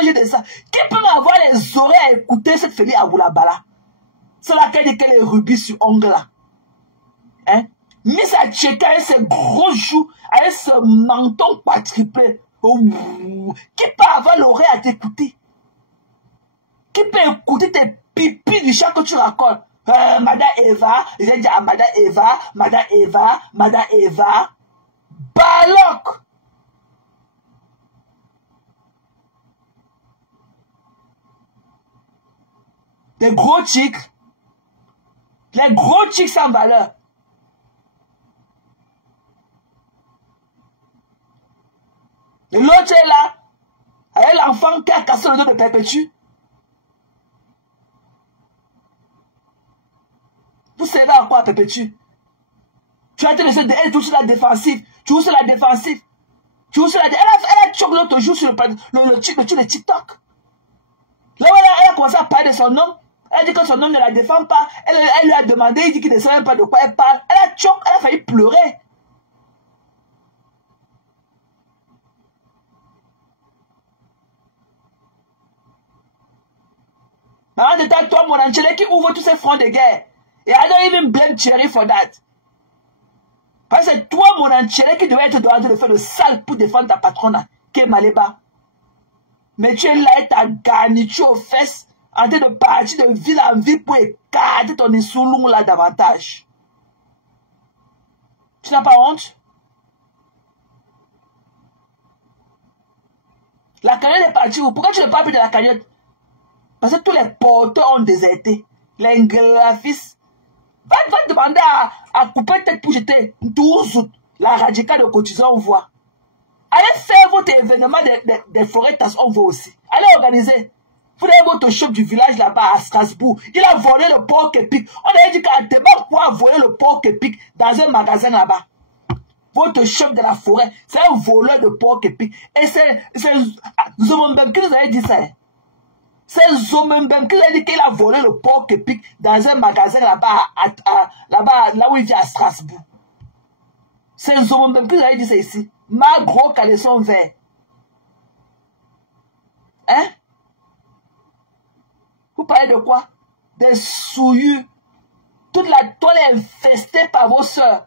manger de ça. Qui peut avoir les oreilles à écouter cette Félix Aboulabala? C'est laquelle dit qu'elle est rubis sur ongle là. Hein? Miss à checker avec ses gros joues, avec ce menton quadruplé. Oh, qui peut avoir l'oreille à t'écouter? Qui peut écouter tes pipis du chat que tu racontes? Madame Eva, j'ai dit à Madame Eva, Madame Eva, Madame Eva. Baloc! Les gros chics. Les gros chics sans valeur. Et l'autre est là, avec l'enfant qui a cassé le dos de Perpétue. Vous savez à quoi Perpétue? Tu as été elle touche la défensive. Tu joues sur la défensive. Tu joues sur la défensive. Elle a choqué l'autre jour sur le TikTok. Là, elle a commencé à parler de son nom. Elle dit que son nom ne la défend pas. Elle lui a demandé, il dit qu'il ne sait même pas de quoi elle parle. Elle a choqué, elle a failli pleurer. En détail, toi, mon Anchele, qui ouvre tous ces fronts de guerre. Et I don't even blame Thierry for that. Parce que c'est toi, mon Anchele, qui devait être dehors de faire le sale pour défendre ta patronne, qui est Maléba. Mais tu es là et ta garniture aux fesses, en train de partir de ville en ville pour écarter ton insoulon là davantage. Tu n'as pas honte? La cagnotte est partie où? Pourquoi tu ne parles plus de la cagnotte? Parce que tous les porteurs ont déserté. Les graphistes. Va demander à couper tête pour jeter 12 août. La radicale de cotisants, on voit. Allez faire votre événement des forêts, on voit aussi. Allez organiser. Vous avez votre chef du village là-bas à Strasbourg. Il a volé le porc épic. On a dit qu'à Théba, quoi voler le porc épic dans un magasin là-bas. Votre chef de la forêt, c'est un voleur de porc épic. Et c'est Zomombem qui nous avait dit ça. C'est Zomombem qui nous a dit qu'il a volé le porc épic dans un magasin là-bas, là où il vit à Strasbourg. C'est Zomombem qui nous avait dit ça ici. Ma gros caleçon vert. Hein? Vous parlez de quoi? Des souillures. Toute la toile est infestée par vos soeurs.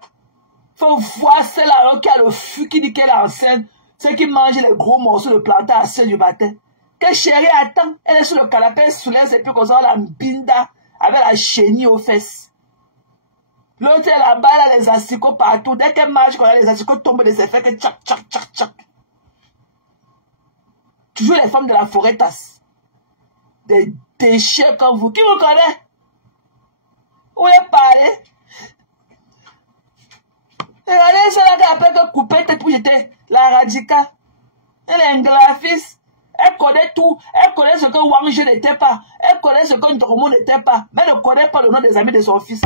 Faut voir celle-là qui a le fût qui dit qu'elle est enceinte. Celle qui mange les gros morceaux de plantain à 7 du matin. Que chérie attend. Elle est sur le canapé, elle soulève et puis qu'on la binda avec la chenille aux fesses. L'autre est là-bas, elle a les asticots partout. Dès qu'elle marche, les asticots tombent de ses fesses, que tchac, tchac, tchac, tchac. Toujours les femmes de la forêt tasse. Des déchets comme vous. Qui vous connaît? Où est parlé? Regardez celle-là qui appelle que couper tête pour jeter la radicale. Elle est un graphiste. Elle connaît tout. Elle connaît ce que Wang n'était pas. Elle connaît ce que Ndromo n'était pas. Mais elle ne connaît pas le nom des amis de son fils.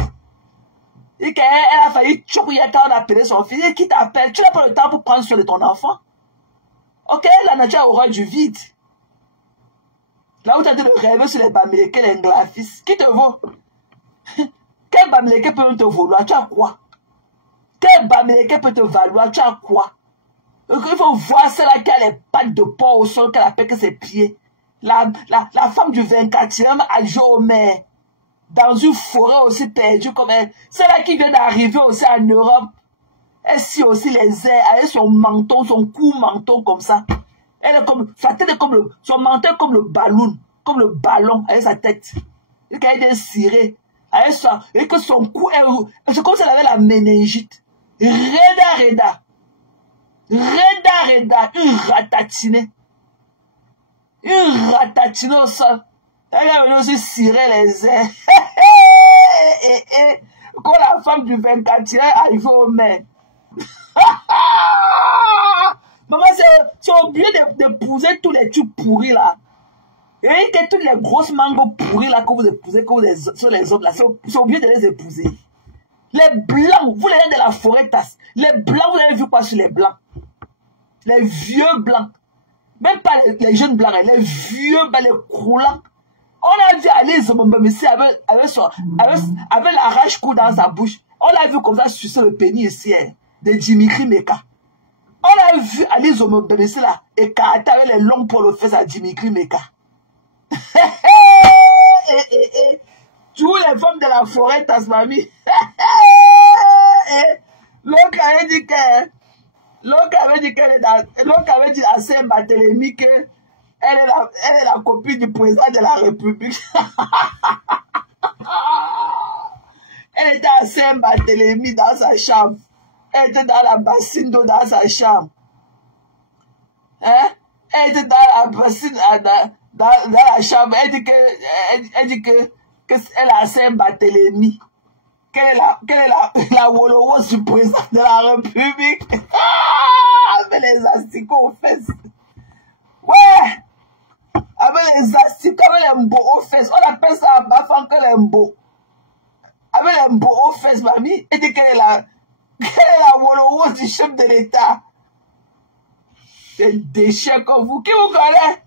Et qu'elle a failli choquer quand on a appelé son fils. Et qui t'appelle? Tu n'as pas le temps pour prendre soin de ton enfant. Ok, la nature a horreur du vide. Là où tu as dit de rêver sur les Bamileke, les graphistes. Qui te vaut? Quel Bamileke peut te vouloir? Tu as quoi? Quel Bamileke peut te valoir? Tu as quoi? Donc il faut voir celle-là qui a les pattes de porc au sol, qu'elle appelle que ses pieds. La femme du 24e a joué au maire. Dans une forêt aussi perdue comme elle. Celle-là qui vient d'arriver aussi en Europe. Elle scie aussi les airs avec son menton, son cou menton comme ça. Elle est comme, sa tête est comme son menton est comme le ballon avec sa tête. Et qu'elle est cirée. Avec ça, et que son cou est, c'est comme si elle avait la méningite. Reda, une ratatinée. Une ratatinée au sol. Elle est venue aussi cirer les airs. Quand la femme du 24e arrive au maire. Maman, c'est obligé d'épouser tous les trucs pourris là. Et que toutes les grosses mangots pourris là que vous épousez, sur les autres là, c'est obligé de les épouser. Les blancs, vous les de la forêt tasse. Les blancs, vous avez vu quoi sur les blancs? Les vieux blancs. Même pas les jeunes blancs, les vieux, les croulants. On a vu Alice ici avec l'arrache-cou dans sa bouche. On l'a vu comme ça sucer le pénis ici, de Dimitri Meka. On a vu Alice Omobénési là, et Kata avec les longs poils aux fesses à Dimitri Meka. Tous les femmes de la forêt, Tasmami. L'autre avait dit que, l'autre avait dit à Saint-Barthélemy que elle est la copine du président de la République. Elle était à Saint-Barthélemy dans sa chambre. Elle était dans la bassine d'eau dans sa chambre. Hein? Elle était dans la bassine, dans la chambre. Elle dit que elle a Saint-Barthélemy. Quelle est la Wolowo du président de la République? Avec les asticots aux fesses. Ouais! Avec les asticots, avec les mbos aux fesses. On appelle ça à Bafan que les mbos. Avec les mbos aux fesses, mamie. Elle dit quelle est la Wolowo du chef de l'État. Des déchets comme vous. Qui vous connaît?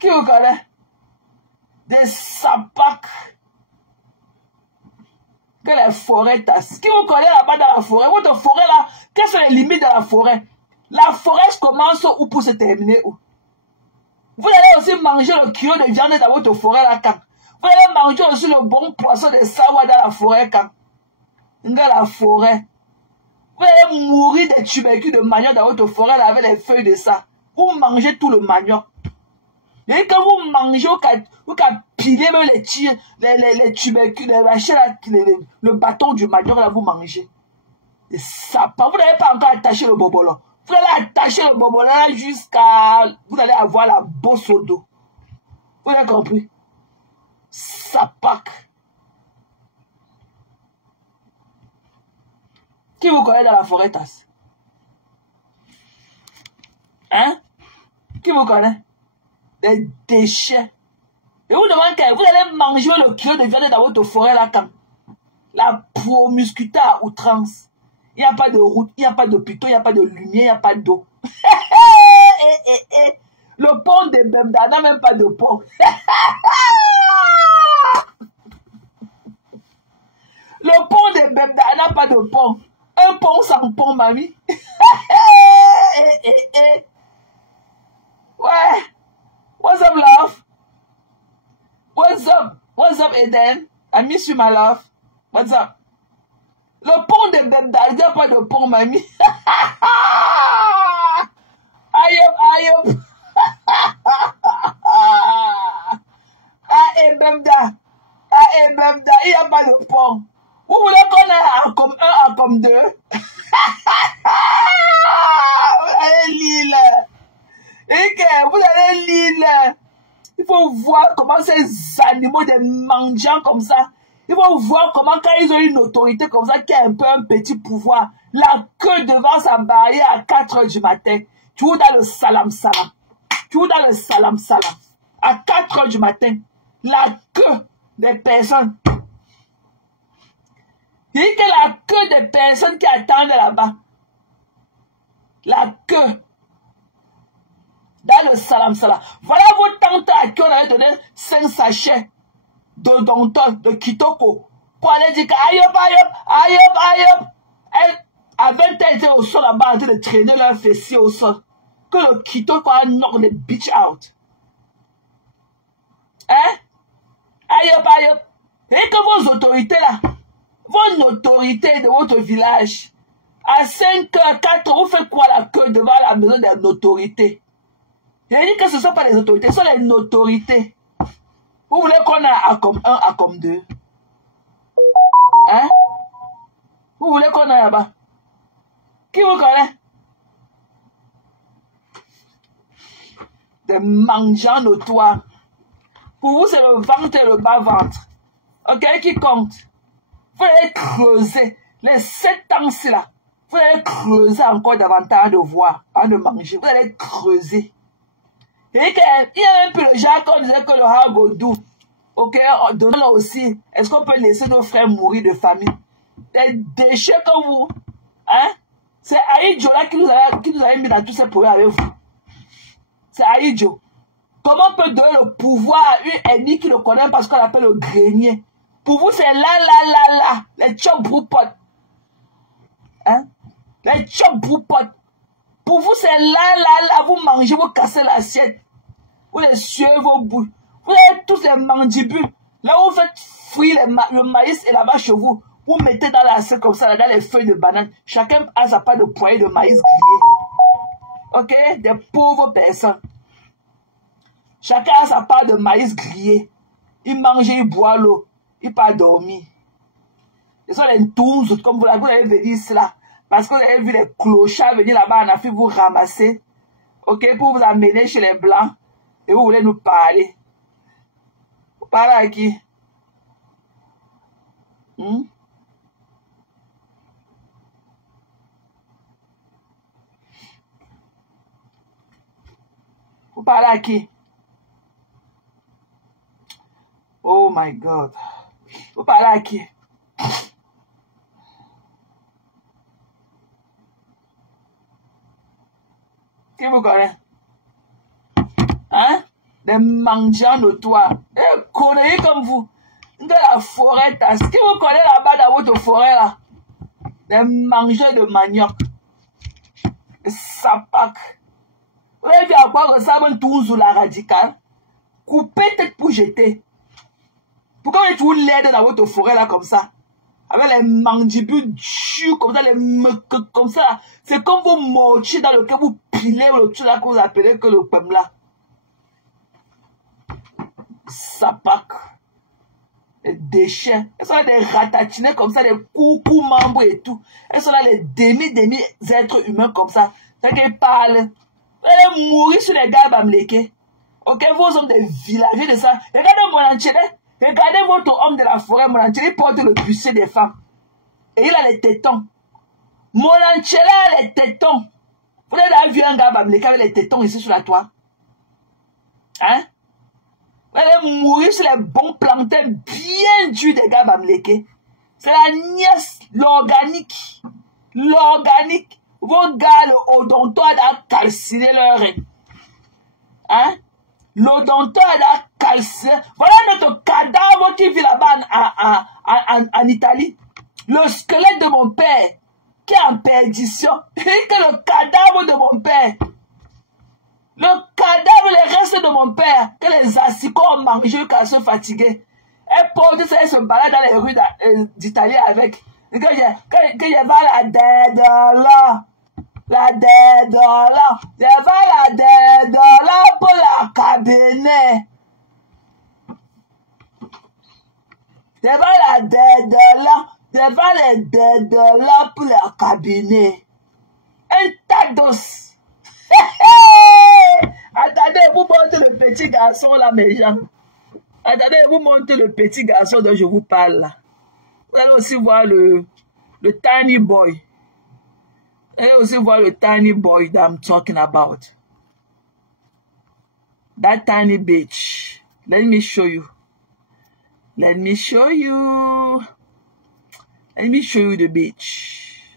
Qui vous connaît? Des sapacs. Que les forêts tassent. Qui vous connaît là-bas dans la forêt? Votre forêt là, quelles sont les limites de la forêt? La forêt commence où pour se terminer où? Vous allez aussi manger le kilo de viande dans votre forêt là quand? Vous allez manger aussi le bon poisson de sawa dans la forêt quand? Dans la forêt. Vous allez mourir des tubercules de manioc dans votre forêt là avec les feuilles de ça. Vous mangez tout le manioc. Et quand vous mangez, vous pilez même les tubercules, le bâton du manioc là, vous mangez. Et ça, vous n'avez pas encore attaché le bobolo. Vous allez attacher le bobolo là jusqu'à... Vous allez avoir la bosse au dos. Vous avez compris? Sapac. Qui vous connaît dans la forêt tasse? Hein? Qui vous connaît? Des déchets. Et vous demandez, vous allez manger le kilo de viande dans votre forêt là quand? La promiscuité à outrance. Il n'y a pas de route, il n'y a pas d'hôpital, il n'y a pas de lumière, il n'y a pas d'eau. Le pont de Bemda n'a même pas de pont. Le pont de Bemda n'a pas de pont. Un pont sans pont, mamie. Ouais. What's up, love? What's up? What's up, Eden? I miss you, my love. What's up? Le pont de Bemda, il n'y a pas de pont, mamie. Aïe, aïe. Ah, Bemda. Ah, Bemda, il n'y a pas de pont. Vous voulez qu'on ait un comme un, un comme deux? Vous allez lire. Et que vous allez lire. Il faut voir comment ces animaux, des mendiants comme ça, il faut voir comment quand ils ont une autorité comme ça, qui a un peu un petit pouvoir, la queue devant sa barrière à 4 h du matin, tu vois dans le salam salam. Tu vois dans le salam salam. À 4 h du matin, la queue des personnes. Il dit que la queue des personnes qui attendent là-bas, la queue, dans le salam salam. Voilà vos tantes à qui on avait donné 5 sachets de Dontol, de Kitoko, pour aller dire que aïop, aïop, aïop, aïop. Elle, à 20 ans, était au sol là-bas en train de traîner leur fessier au sol. Que le Kitoko a knock the bitch out. Hein? Aïop, aïop. Et que vos autorités là, vos autorités de votre village, à 5 h, 4 h, vous faites quoi la queue devant la maison des autorités? Il dit que ce ne sont pas les autorités, ce sont les autorités. Vous voulez qu'on ait A comme 1, A comme 2? Hein? Vous voulez qu'on ait là-bas? Qui vous connaît? Des mangeants notoires. Pour vous, c'est le ventre et le bas-ventre. Ok, qui compte? Vous allez creuser. Les 7 ans-ci là, vous allez creuser encore davantage de voir avant de manger. Vous allez creuser. Et il y a un peu le genre qu'on disait que le Hagodou, ok, donnons aussi, est-ce qu'on peut laisser nos frères mourir de famine? Des déchets comme vous, hein? C'est Aïdjo là qui nous a mis dans tous ces problèmes avec vous. C'est Aïdjo. Comment on peut donner le pouvoir à une ennemie qui le connaît parce qu'on l'appelle le grenier? Pour vous, c'est là, les chop broupotes. Hein? Les chop-boupotes. Pour vous, c'est là, vous mangez, vous cassez l'assiette. Vous les suivez vos bouts. Vous avez tous les mandibules. Là où vous faites frire le maïs et là-bas chez vous, vous mettez dans l'assiette comme ça, dans les feuilles de banane. Chacun a sa part de poignée de maïs grillé. Ok? Des pauvres personnes. Chacun a sa part de maïs grillé. Il mange, il boit l'eau. Il part dormir. Ce sont les 12, comme vous avez vu cela. Parce que vous avez vu les clochards venir là-bas en Afrique vous ramasser. Ok? Pour vous amener chez les Blancs. Et vous voulez nous parler. Vous parlez à qui? Vous parlez à qui? Oh my God. Vous parlez à qui? Qui vous connaît? Hein? Des mendiants notoires. Des conneries comme vous. De la forêt, ce qui vous connaît là-bas dans votre forêt là? Des mangeurs de manioc. Des sapacs. Vous avez vu à quoi ressemble tout la radicale? Coupez tête pour jeter. Pourquoi vous êtes toujours laide dans votre forêt là comme ça? Avec les mandibules durs comme ça, les mecs comme ça. C'est comme vos mortiers dans lequel vous pilez le truc là que vous appelez que le pem là. Sapac. Les déchets. Elles sont là des ratatinés comme ça, des coucous membres et tout. Elles sont là les demi êtres humains comme ça. C'est qu'ils parlent. Vous allez mourir sur les gars bamléqués. Ok, vous sommes des villagers de ça. Regardez mon entier. Regardez votre homme de la forêt, mon entier, il porte le bustier des femmes. Et il a les tétons. Mon entier a les tétons. Vous avez vu un gars bamléqué avec les tétons ici sur la toile? Hein? Vous allez mourir sur les bons plantains bien durs des gars bamléqués. C'est la nièce, l'organique. L'organique. Vos gars, le odonto a calciné leur rein. Hein? L'odonto a calciné. Voilà notre cadavre qui vit là-bas en Italie. Le squelette de mon père qui est en perdition. Et que le cadavre de mon père. Le cadavre, les restes de mon père, que les assicots ont mangé jusqu'à se fatiguer. Et porte ça et se balade dans les rues d'Italie avec. Que je vais la dette là. La dette là. Je vais la dette là pour la cabinet. Je vais la dette là. Je vais la dette là pour la cabinet. Un tas d'os. Attendez, vous montez le petit garçon là, mes gens. Attendez, vous montez le petit garçon dont je vous parle là. Vous allez aussi voir le tiny boy. Vous allez aussi voir le tiny boy that I'm talking about. That tiny bitch. Let me show you. Let me show you. Let me show you the bitch.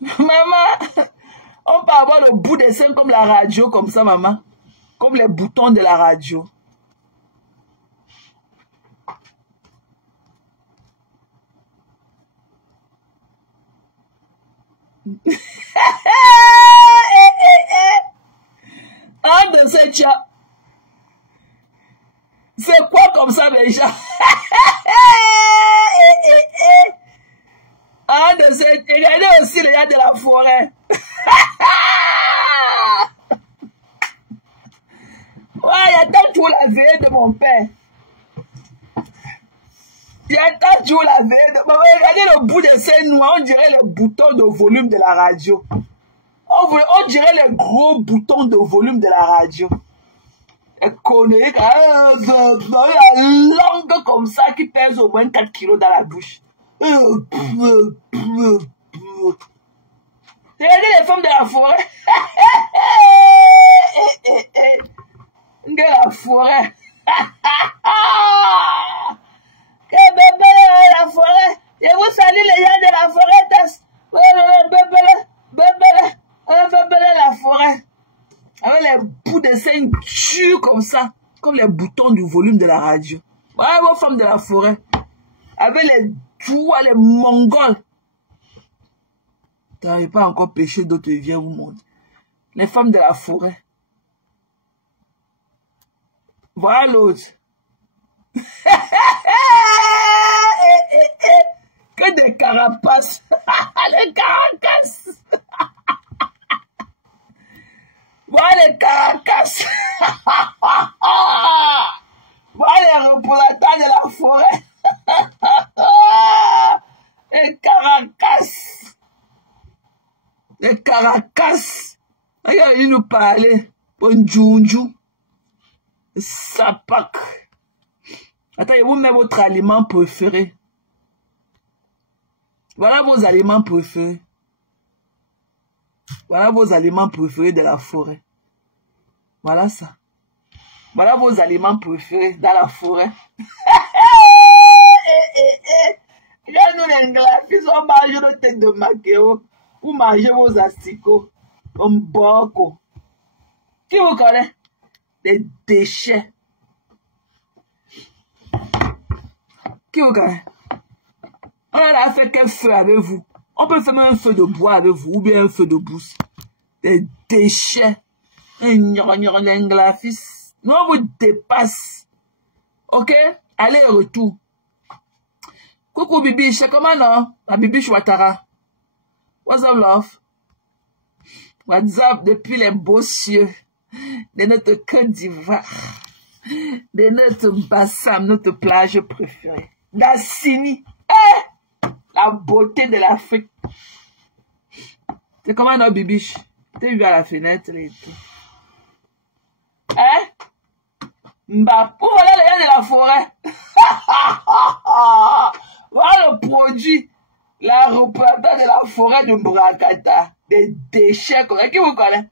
Maman, on peut avoir le bout des seins comme la radio, comme ça, maman. Comme les boutons de la radio. Un de ces chats. C'est quoi comme ça, mes gens? Un de ces... Regardez aussi les gars de la forêt. Ouais, il y a toujours la veille de mon père. Il y a toujours la veille de... Regardez le bout de ces noix, on dirait les boutons de volume de la radio. On dirait les gros boutons de volume de la radio. Et conneries, la langue comme ça qui pèse au moins 4 kilos dans la bouche. Regardez les femmes de la forêt. De la forêt. Que bébé la forêt. Je vous salue les gens de la forêt. Bébé la forêt. Avec les bouts de seins durs comme ça. Comme les boutons du volume de la radio. Voilà vos femmes de la forêt. Avec les doigts, les mongols. Tu n'avez pas encore péché, d'autres viennent vous montrer. Les femmes de la forêt. Voilà l'autre. Que des carapaces. Les carapaces. Voilà les carapaces. Voilà les représentants de la forêt. Les carapaces. Les carapaces. Regarde, il nous parlait. Bonjour. Sapak. Attends, vous mettez votre aliment préféré. Voilà vos aliments préférés. Voilà vos aliments préférés de la forêt. Voilà ça. Voilà vos aliments préférés dans la forêt. Regardez les glafis, on mange nos têtes de maquereau. Vous mangez vos asticots. Un boco. Qui vous connaît? Des déchets. Qui vous connaît? On a fait quel feu avec vous? On peut faire même un feu de bois avec vous, ou bien un feu de brousse. Des déchets. Non, on vous dépasse. Ok? Allez et retour. Coucou Bibi, c'est comment non? La Bibi Chouatara. What's up, love? WhatsApp depuis les beaux cieux de notre Côte d'Ivoire, de notre Bassam, notre plage préférée. Dassini. La beauté de l'Afrique. C'est comment notre bibiche? T'es vu à la fenêtre et tout. Voilà les gens de la forêt. Voilà le produit. La représentant de la forêt de Mbrakata. Des déchets. Qui vous connaît?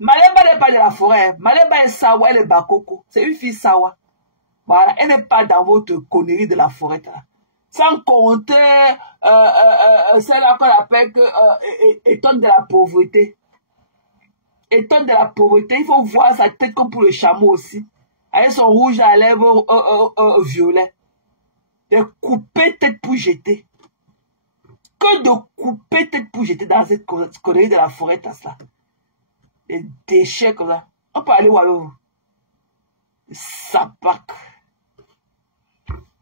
Malemba n'est pas de la forêt. Malemba est Sawa, elle est Bakoko. C'est une fille Sawa. Voilà, elle n'est pas dans votre connerie de la forêt. Là. Sans compter celle-là qu'on appelle étonne de la pauvreté. Étonne de la pauvreté, il faut voir sa tête comme pour le chameau aussi. Avec son rouge à lèvres violet. De couper tête pour jeter. Que de couper tête pour jeter dans cette connerie de la forêt, t'as ça. Des déchets comme ça. On peut aller où alors? Sapak.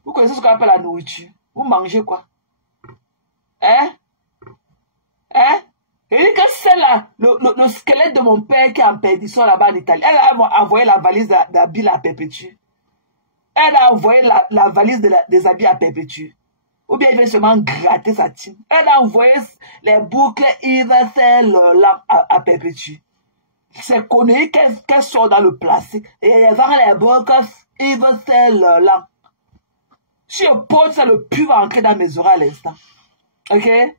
Vous connaissez ce qu'on appelle la nourriture? Vous mangez quoi? Et dit que c'est là, le squelette de mon père qui est en perdition là-bas en Italie. Elle a envoyé la valise d'habits à Perpétue. Elle a envoyé la valise des habits à Perpétue. Ou bien il veut seulement gratter sa team. Elle a envoyé les boucles Yves Saint Laurent à Perpétue. C'est connu qu'elle sort dans le plastique. Et elle vend les boucles Yves Saint Laurent. Si je porte ça, le pus va entrer dans mes oreilles à l'instant. Ok? Et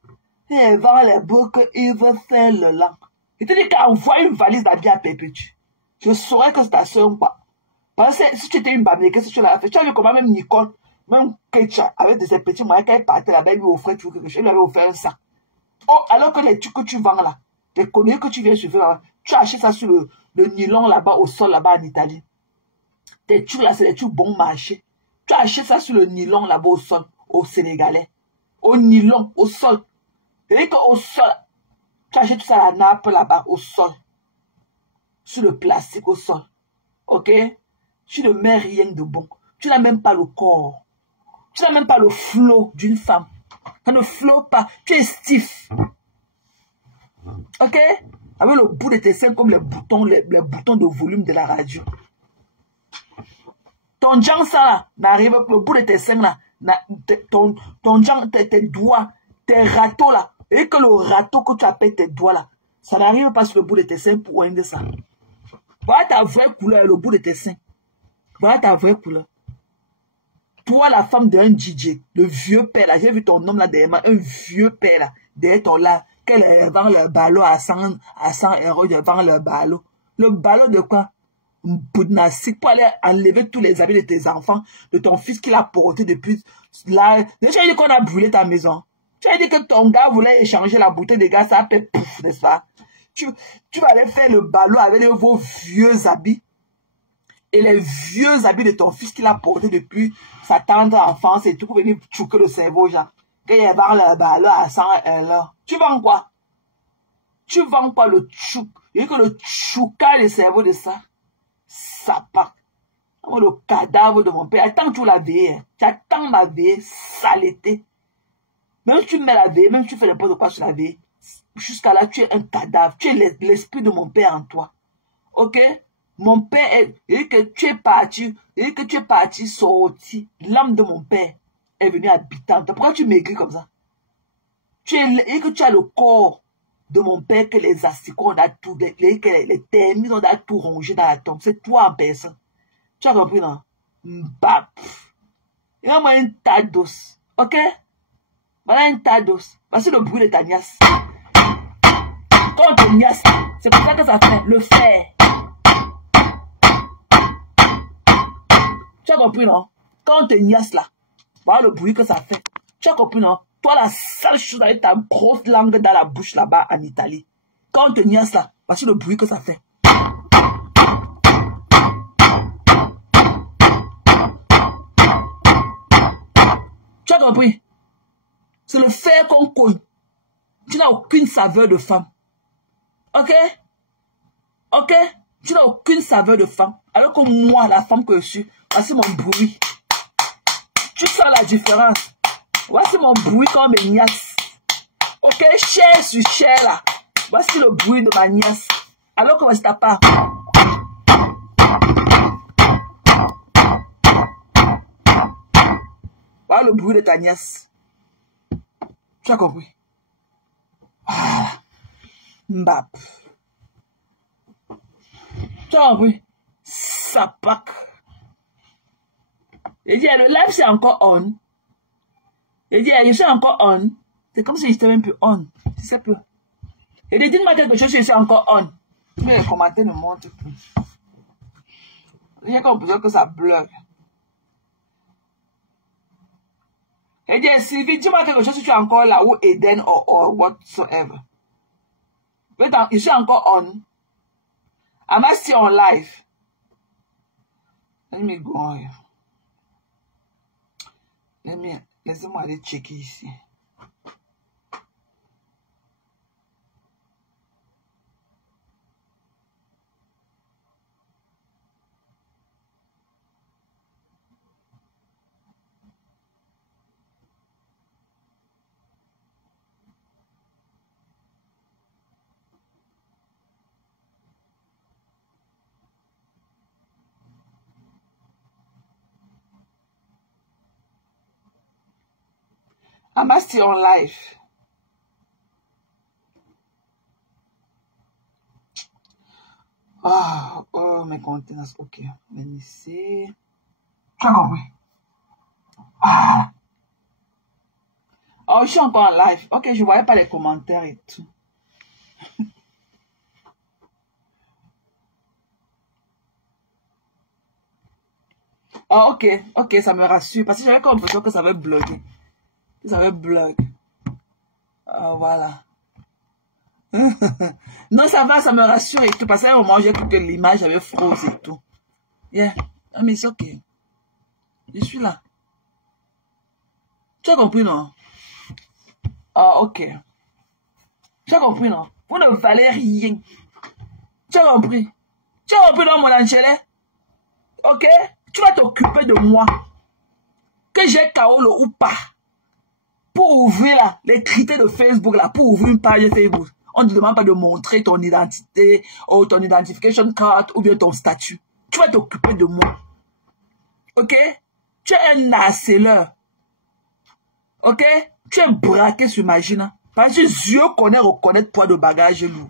elle vend les boucles Yves Saint Laurent. Il te dit qu'elle envoie une valise d'habits à Perpétue. Je saurais que c'est ta soeur ou pas. Parce que si tu étais une babée, qu'est-ce que tu l'as fait? Tu as vu comment même Nicole, même Kecha, avec de ces petits moyens, quand elle partait là-bas, elle lui offrait tout quelque chose, elle lui avait offert un sac. Oh, alors que les trucs que tu vends là, les conneries que tu viens suivre là, tu achètes ça sur le nylon là-bas, au sol là-bas en Italie. Tes trucs là, c'est des trucs bon marché. Tu achètes ça sur le nylon là-bas au sol, au Sénégalais. Au nylon, au sol. Et qu'au sol, tu achètes tout ça à la nappe là-bas, au sol. Sur le plastique au sol. Ok? Tu ne mets rien de bon. Tu n'as même pas le corps. Tu n'as même pas le flot d'une femme. Ça ne flotte pas. Tu es stiff. Ok? Avec le bout de tes seins comme les boutons de volume de la radio. Ton jang ça là, n'arrive pas. Le bout de tes seins là, ton jang, tes doigts, tes râteaux là. Et que le râteau que tu appelles tes doigts là, ça n'arrive pas sur le bout de tes seins pour de ça. Voilà ta vraie couleur, le bout de tes seins. Voilà ta vraie couleur. Toi, la femme d'un DJ, le vieux père là, j'ai vu ton homme là derrière, un vieux père là, derrière ton là, qu'elle vend le ballot à 100 €, elle vend le ballot. Le ballot de quoi? Poudnastique pour aller enlever tous les habits de tes enfants, de ton fils qu'il a porté depuis là. Déjà dit qu'on a brûlé ta maison. Tu as dit que ton gars voulait échanger la bouteille de gaz, ça a fait pouf, n'est-ce pas? Tu vas aller faire le ballot avec vos vieux habits. Et les vieux habits de ton fils qu'il a porté depuis sa tendre enfance et tout pour venir chouquer le cerveau, genre. Qu'il vend le ballot à 100 €. Tu vends quoi? Tu vends pas le tchouk. Il y a que le tchouka le cerveau de ça. Ça part. Le cadavre de mon père. Attends que tu la veille. Tu attends ma veille. Saleté. Même si tu mets la veille, même si tu fais n'importe quoi sur la veille, jusqu'à là, tu es un cadavre. Tu es l'esprit de mon père en toi. Ok? Mon père, il dit que tu es parti. Il dit que tu es parti sorti. L'âme de mon père est venue habiter en toi. Pourquoi tu maigris comme ça? Il dit que tu as le corps de mon père, que les asticots, on a tout, les termites, on a tout rongé dans la tombe. C'est toi en personne. Tu as compris, non? Mbap. Il y a un tas d'os. Ok? Voilà un tas d'os. Voici le bruit de ta niasse. Quand on te niasse, c'est comme ça que ça fait. Le fer. Tu as compris, non? Quand on te niasse là, voilà le bruit que ça fait. Tu as compris, non? Toi, la seule chose avec ta grosse langue dans la bouche là-bas en Italie. Quand on te niasse là, voici le bruit que ça fait. Tu as compris? C'est le fer qu'on cogne. Tu n'as aucune saveur de femme. Ok? Ok? Tu n'as aucune saveur de femme. Alors que moi, la femme que je suis, voici mon bruit. Tu sens la différence. Voici mon bruit comme mes niasse. Ok? Chair sur chair là. Voici le bruit de ma niasse. Alors que voici ta part. Voilà le bruit de ta niasse. Tu as compris? Ah. Mbap. Tu as compris? Ça pack. Et dit, le live c'est encore on. Et dit, je suis encore on. C'est comme si je n'étais même plus on. Tu sais plus. Et dit, dis-moi quelque chose, je suis encore on. Mais les commentaires ne montrent plus. J'ai compris que ça bloque. Et dit, Sylvie, dis-moi quelque chose si tu es encore là, ou Eden, or whatsoever. Je suis encore on. Am I still on live? Let me go on. Laissez-moi aller checker ici. Am I still on live? Oh, mes conteneurs. Ok. Let me see. Tu as compris? Oh, je suis encore en live. Ok, je ne voyais pas les commentaires et tout. Oh, ok, ça me rassure. Parce que j'avais comme l'impression que ça avait bloqué. Ça avait bloqué. Oh, voilà. Non, ça va, ça me rassure et tout. Parce qu'à un moment, j'ai cru que l'image avait froze et tout. Yeah, mais c'est ok. Je suis là. Tu as compris, non? Ah, ok. Tu as compris, non? Vous ne valez rien. Tu as compris? Tu as compris, non, mon Angélé? Ok? Tu vas t'occuper de moi. Que j'ai Kaolo ou pas. Pour ouvrir là, les critères de Facebook, là, pour ouvrir une page de Facebook, on ne te demande pas de montrer ton identité, ou ton identification card, ou bien ton statut. Tu vas t'occuper de moi. Ok? Tu es un harceleur. Ok? Tu es braqué sur ma gina. Parce que Dieu connaît reconnaître poids de bagage lourd.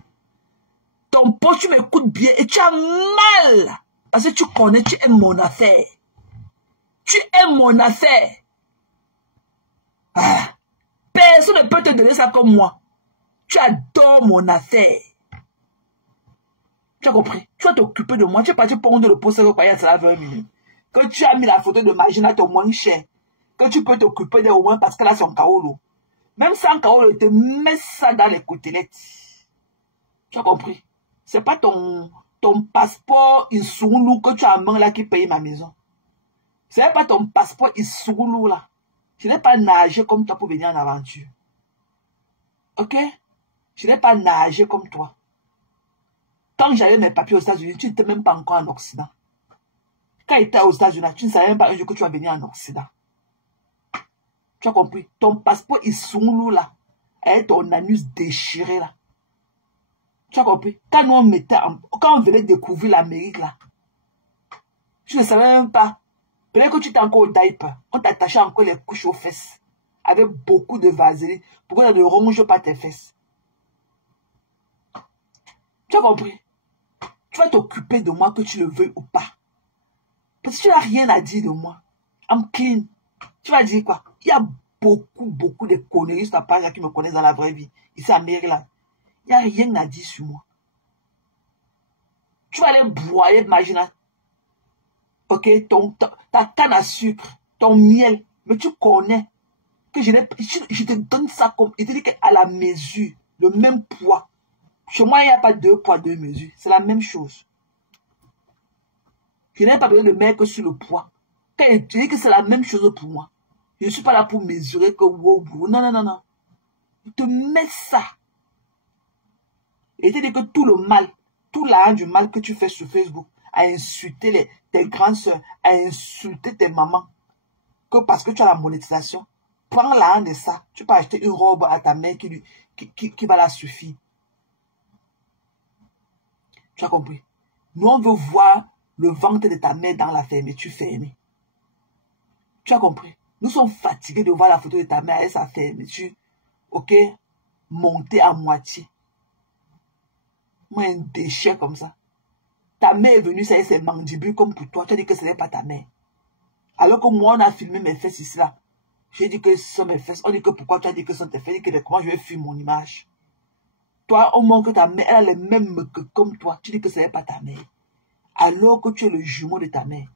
Ton pote, tu m'écoutes bien et tu as mal. Parce que tu connais, tu aimes mon affaire. Tu aimes mon affaire. Ah. Personne ne peut te donner ça comme moi. Tu adores mon affaire. Tu as compris? Tu vas t'occuper de moi. Tu es parti pondre le poste que croyait cela 20 minutes. Que tu as mis la photo de Magina au moins cher. Que tu peux t'occuper d'au moins parce que là c'est un kaolo. Même sans kaolo, te mets ça dans les côtelettes. Tu as compris? C'est pas ton passeport Issoulou que tu as en main là qui paye ma maison. C'est pas ton passeport Issoulou là. Je n'ai pas nagé comme toi pour venir en aventure. Ok? Je n'ai pas nagé comme toi. Quand j'avais mes papiers aux États-Unis, tu n'étais même pas encore en Occident. Quand tu étais aux États-Unis, tu ne savais même pas un jour que tu vas venir en Occident. Tu as compris? Ton passeport est sous là. Avec ton anus déchiré là. Tu as compris? Quand nous on mettait quand on venait découvrir l'Amérique là, tu ne savais même pas. Peut-être que tu étais encore au diaper. On t'attachait encore les couches aux fesses. Avec beaucoup de vaseline. Pour que ça ne ronge pas tes fesses. Tu as compris? Tu vas t'occuper de moi que tu le veuilles ou pas. Parce que tu n'as rien à dire de moi. I'm clean. Tu vas dire quoi? Il y a beaucoup de conneries sur ta page qui me connaissent dans la vraie vie. Ici à Maryland. Il n'y a rien à dire sur moi. Tu vas aller broyer, imagine. Ok, ta canne à sucre, ton miel. Mais tu connais que je te donne ça comme... Il te dit qu'à la mesure, le même poids. Chez moi, il n'y a pas 2 poids, 2 mesures. C'est la même chose. Je n'ai pas besoin de mettre que sur le poids. Quand il te dit que c'est la même chose pour moi. Je ne suis pas là pour mesurer que wow. Non. Il te met ça. Et il te dit que tout le mal, tout l'argent du mal que tu fais sur Facebook, à insulter tes grandes soeurs, à insulter tes mamans, que parce que tu as la monétisation, prends l'argent de ça. Tu peux acheter une robe à ta mère qui va la suffire. Tu as compris? Nous, on veut voir le ventre de ta mère dans la fermeture fermée. Tu as compris? Nous sommes fatigués de voir la photo de ta mère avec sa fermeture, ok, montée à moitié. Moi, un déchet comme ça. Ta mère est venue, ça y est, c'est mandibules comme pour toi. Tu as dit que ce n'est pas ta mère. Alors que moi, on a filmé mes fesses ici, là. J'ai dit que ce sont mes fesses. On dit que pourquoi tu as dit que ce sont tes fesses? J'ai dit que comment je vais filmer mon image. Toi, au moins que ta mère, elle a les mêmes que comme toi. Tu dis que ce n'est pas ta mère. Alors que tu es le jumeau de ta mère.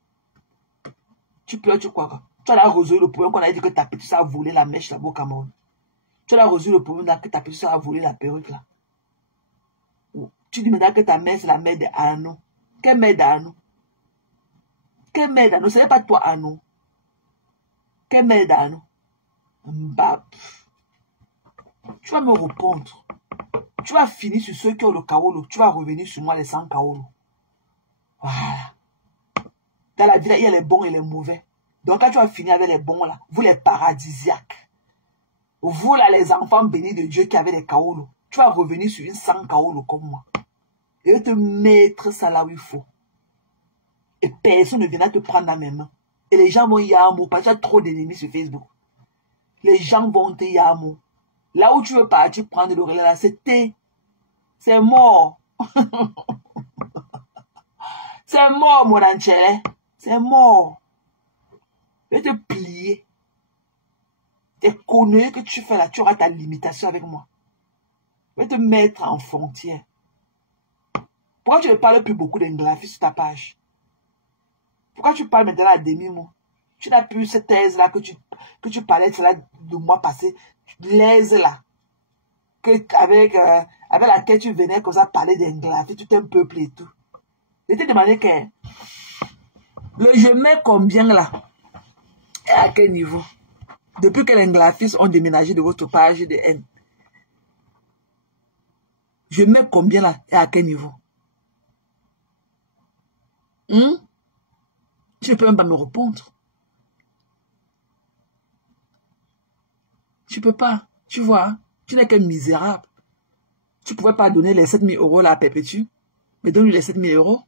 Tu pleures, tu crois quoi? Tu as résolu le problème qu'on a dit que ta petite soeur a volé la mèche là-bas au Cameroun. Tu as résolu le problème là que ta petite soeur a volé la perruque là. Tu dis maintenant que ta mère c'est la mère de Arnaud. Quelle mère d'Arnaud? Quelle mère d'Arnaud? Ce n'est pas toi Arnaud. Quelle mère d'Arnaud? Tu vas me répondre. Tu vas finir sur ceux qui ont le kaolo. Tu vas revenir sur moi les 100 kaolo. Voilà. Dans la vie, là, il y a les bons et les mauvais. Donc, quand tu vas finir avec les bons, là, vous les paradisiaques, vous, là, les enfants bénis de Dieu qui avaient les kaolo, tu vas revenir sur une 100 kaolo comme moi. Et te mettre ça là où il faut. Et personne ne viendra te prendre dans mes mains. Et les gens vont y avoir parce que tu as trop d'ennemis sur Facebook. Les gens vont te y avoir. Là où tu veux partir prendre le relais, là, c'est mort. C'est mort, mon antier. C'est mort. Je vais te plier. Tes conneries que tu fais là, tu auras ta limitation avec moi. Je vais te mettre en frontière. Pourquoi tu ne parles plus beaucoup d'Englafis sur ta page? Pourquoi tu parles maintenant à demi-mot? Tu n'as plus cette thèse-là que tu parlais de mois passé. L'aise là. Avec laquelle tu venais comme ça parler d'Englafis, tout un peuple et tout. Je t'ai demandé que le je mets combien là? Et à quel niveau? Depuis que les Englafis ont déménagé de votre page de haine. Je mets combien là? Et à quel niveau? Tu ne peux même pas me répondre. Tu peux pas. Tu vois, tu n'es qu'un misérable. Tu ne pouvais pas donner les 7 000 € là à Perpétue. Mais donne-lui les 7 000 €.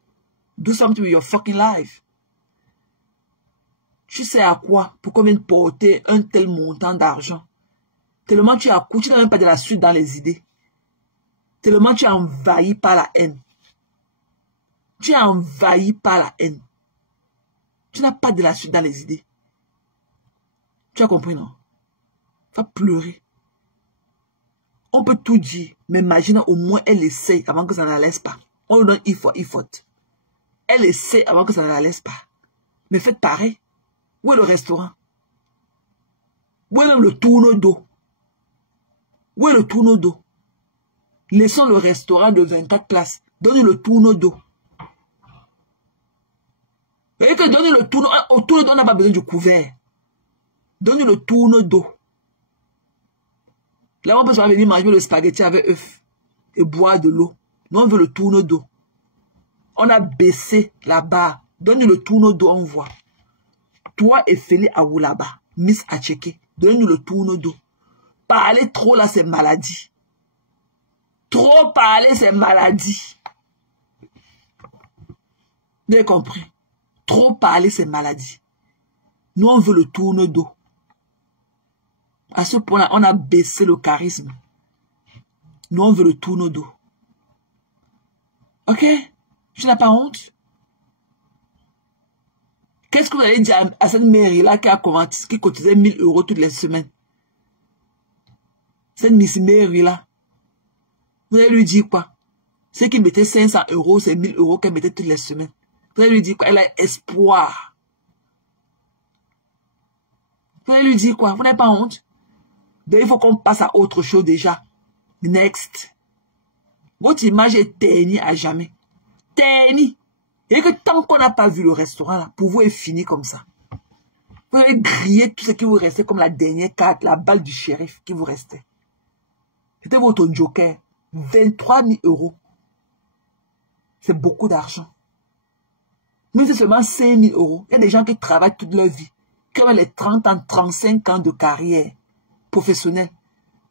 Do something with your fucking life. Tu sais à quoi? Pour combien de porter un tel montant d'argent? Tellement tu as couru, tu n'as même pas de la suite dans les idées. Tellement tu es envahi par la haine. Tu es envahi par la haine. Tu n'as pas de la suite dans les idées. Tu as compris, non? Va pleurer. On peut tout dire, mais imagine au moins elle essaie avant que ça ne la laisse pas. On lui donne il-faut. Elle essaie avant que ça ne la laisse pas. Mais faites pareil. Où est le restaurant? Où est même le tourneau d'eau? Où est le tourneau d'eau? Laissons le restaurant de 24 places. Donnez le tourneau d'eau. Et que donnez le tourneau. Au tourneau d'eau, on n'a pas besoin du couvert. Donnez le tourneau d'eau. Là, on peut venir manger le spaghetti avec œuf. et boire de l'eau. Nous, on veut le tourne d'eau. On a baissé la barre. Donne-nous le tourne d'eau, on voit. Toi et Félix Aoulaba, Miss Acheke, donne-nous le tourne d'eau. Parler trop là, c'est maladie. Trop parler, c'est maladie. Vous avez compris? Trop parler, c'est maladie. Nous, on veut le tourne d'eau. À ce point-là, on a baissé le charisme. Nous, on veut le tourne d'eau. Ok? Tu n'as pas honte? Qu'est-ce que vous allez dire à cette mairie-là qui cotisait 1 000 € toutes les semaines? Cette Miss Mairie-là. Vous allez lui dire quoi? Ceux qui mettaient 500 €, c'est 1 000 € qu'elle mettait toutes les semaines. Vous allez lui dire quoi? Elle a espoir. Vous allez lui dire quoi? Vous n'avez pas honte? Donc il faut qu'on passe à autre chose déjà. Next. Votre image est ternie à jamais. Ternie. Et que tant qu'on n'a pas vu le restaurant là, pour vous est fini comme ça. Vous allez griller tout ce qui vous restait comme la dernière carte, la balle du shérif qui vous restait. C'était votre joker. 23 000 €. C'est beaucoup d'argent. Mais c'est seulement 5 000 €. Il y a des gens qui travaillent toute leur vie, qui ont les 30 ans, 35 ans de carrière professionnelle.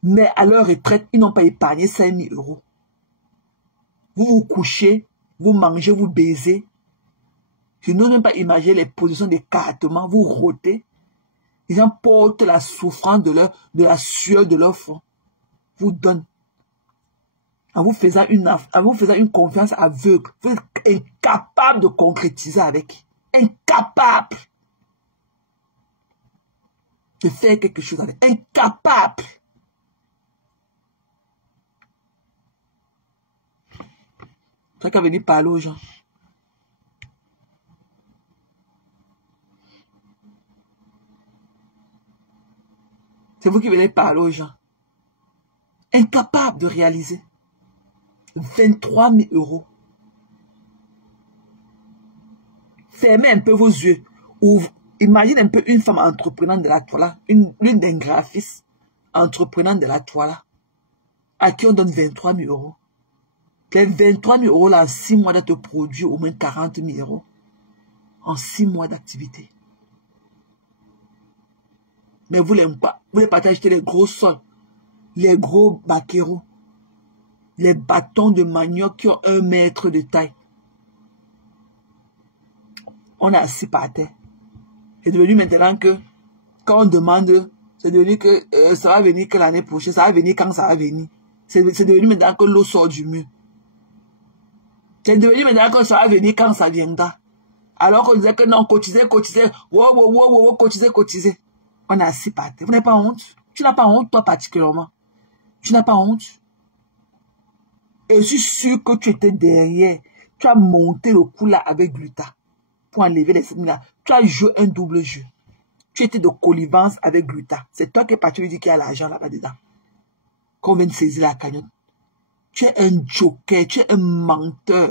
Mais à leur retraite, ils n'ont pas épargné 5 000 €. Vous vous couchez, vous mangez, vous baisez. Je n'ose même pas imaginer les positions d'écartement. Vous rôtez. Les gens portent la souffrance de la sueur de leur front. Vous donnent. En vous faisant une confiance aveugle. Vous êtes incapable de concrétiser avec. Incapable de faire quelque chose avec. Incapable. C'est qu'à venir parler aux gens. C'est vous qui venez parler aux gens. Incapable de réaliser. 23 000 €. Fermez un peu vos yeux. Imaginez un peu une femme entreprenante de la toile. L'une des graphistes entreprenantes de la toile. À qui on donne 23 000 €. Les 23 000 € là, en 6 mois, d'être produit au moins 40 000 €. En 6 mois d'activité. Mais vous n'aimez pas. Vous voulez pas acheter les gros sols. Les gros baqueros. Les bâtons de manioc qui ont 1 mètre de taille. On est assis par terre. C'est devenu maintenant que, quand on demande, c'est devenu que ça va venir que l'année prochaine, ça va venir quand ça va venir. C'est devenu maintenant que l'eau sort du mur. C'est devenu maintenant que ça va venir quand ça viendra. Alors qu'on disait que non, cotiser, wow, cotiser. On est assis par terre. Vous n'avez pas honte? Tu n'as pas honte, toi particulièrement. Tu n'as pas honte? Et je suis sûr que tu étais derrière. Tu as monté le coup là avec Gluta. Pour enlever les 7 000 là. Tu as joué un double jeu. Tu étais de connivence avec Gluta. C'est toi qui es parti lui dire qu'il y a l'argent là-bas dedans. Qu'on vient de saisir la cagnotte. Tu es un joker. Tu es un menteur.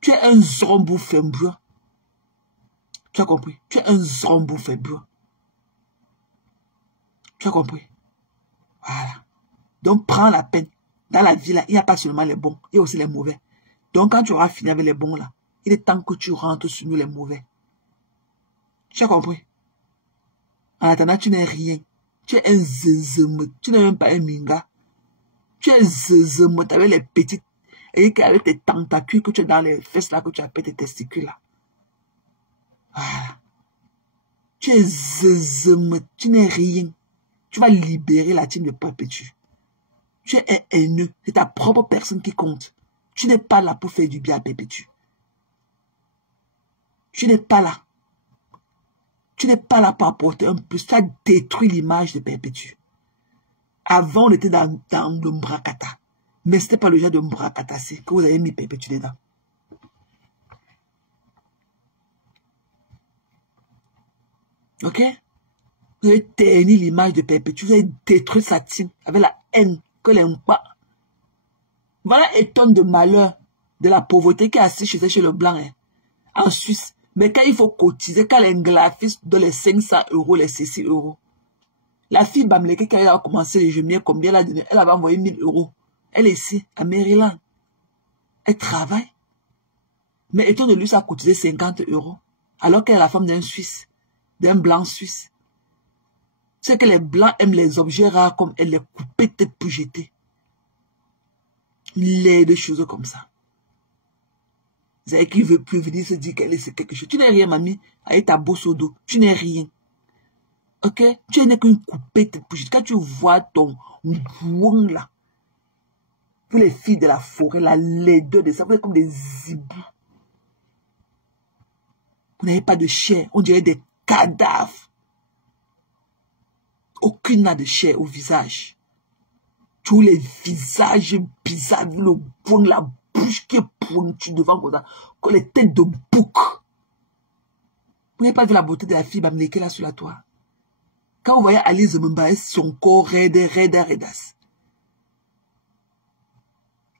Tu es un zombou faible. Tu as compris? Tu es un zombou faible. Tu as compris? Voilà. Donc prends la peine. Dans la vie, là, il n'y a pas seulement les bons, il y a aussi les mauvais. Donc, quand tu auras fini avec les bons, là, il est temps que tu rentres sur nous, les mauvais. Tu as compris? En attendant, tu n'es rien. Tu es un zézemut. Tu n'es même pas un minga. Tu es zézemut avec les petites, et avec tes tentacules que tu as dans les fesses, là, que tu appelles tes testicules, là. Voilà. Tu es zézemut. Tu n'es rien. Tu vas libérer la team de Perpétue. Tu es un haineux. C'est ta propre personne qui compte. Tu n'es pas là pour faire du bien à Perpétue. Tu n'es pas là. Tu n'es pas là pour apporter un plus. Tu as détruit l'image de Perpétue. Avant, on était dans le Mbrakata. Mais ce n'était pas le genre de Mbrakata que vous avez mis Perpétue dedans. Ok? Vous avez terni l'image de Perpétue. Vous avez détruit sa team avec la haine que les pas. Voilà un tonne de malheur de la pauvreté qui est assis chez le blanc, hein, en Suisse. Mais quand il faut cotiser, quand les graphistes donnent les 500 €, les 6 €. La fille Bamleke, quand elle a commencé les gemeaux, combien elle a donné? Elle avait envoyé 1 000 €. Elle est ici, à Maryland. Elle travaille. Mais étant de lui, ça a cotisé 50 €. Alors qu'elle est la femme d'un Suisse, d'un blanc suisse. C'est que les blancs aiment les objets rares comme elle les couper tête pour jeter. Les deux choses comme ça. Vous savez qui veut plus venir se dire qu'elle est quelque chose. Tu n'es rien, mamie, avec ta bosse au dos. Tu n'es rien. Ok? Tu n'es qu'une coupée tête pour jeter. Quand tu vois ton bouon là, tous les filles de la forêt, là, les deux de ça, vous êtes comme des zibous. Vous n'avez pas de chair, on dirait des cadavres. Aucune n'a de chair au visage. Tous les visages bizarres, le poing, la bouche qui est pointue devant comme ça, comme les têtes de bouc. Vous n'avez pas vu la beauté de la fille Bamleke là sur la toile. Quand vous voyez Alice Mbaye, son corps raidasse.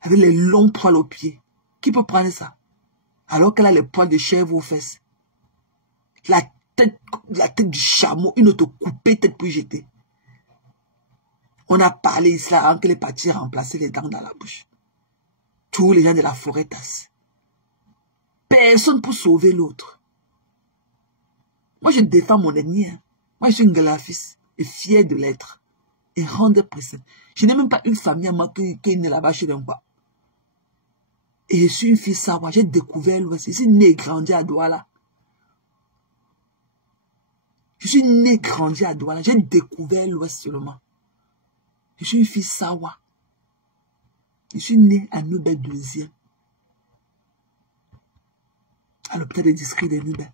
Avec les longs poils aux pieds. Qui peut prendre ça? Alors qu'elle a les poils de chèvre aux fesses. La tête du chameau, une autre coupée tête pour jeter. On a parlé ici là, avant qu'elle est partie remplacer les dents dans la bouche. Tous les gens de la forêt tassent. Personne pour sauver l'autre. Moi, je défends mon ennemi. Hein. Moi, je suis une galafiste et fière de l'être. Et rendre présent. Je n'ai même pas une famille à moi qui est née là-bas chez un bois. Et je suis une fille sawa. J'ai découvert l'Ouest. Je suis née et grandie à Douala. Je suis née et grandie à Douala. J'ai découvert l'Ouest seulement. Je suis une fille sawa. Je suis née à Nubel 2e. À l'hôpital des districts de Nubel.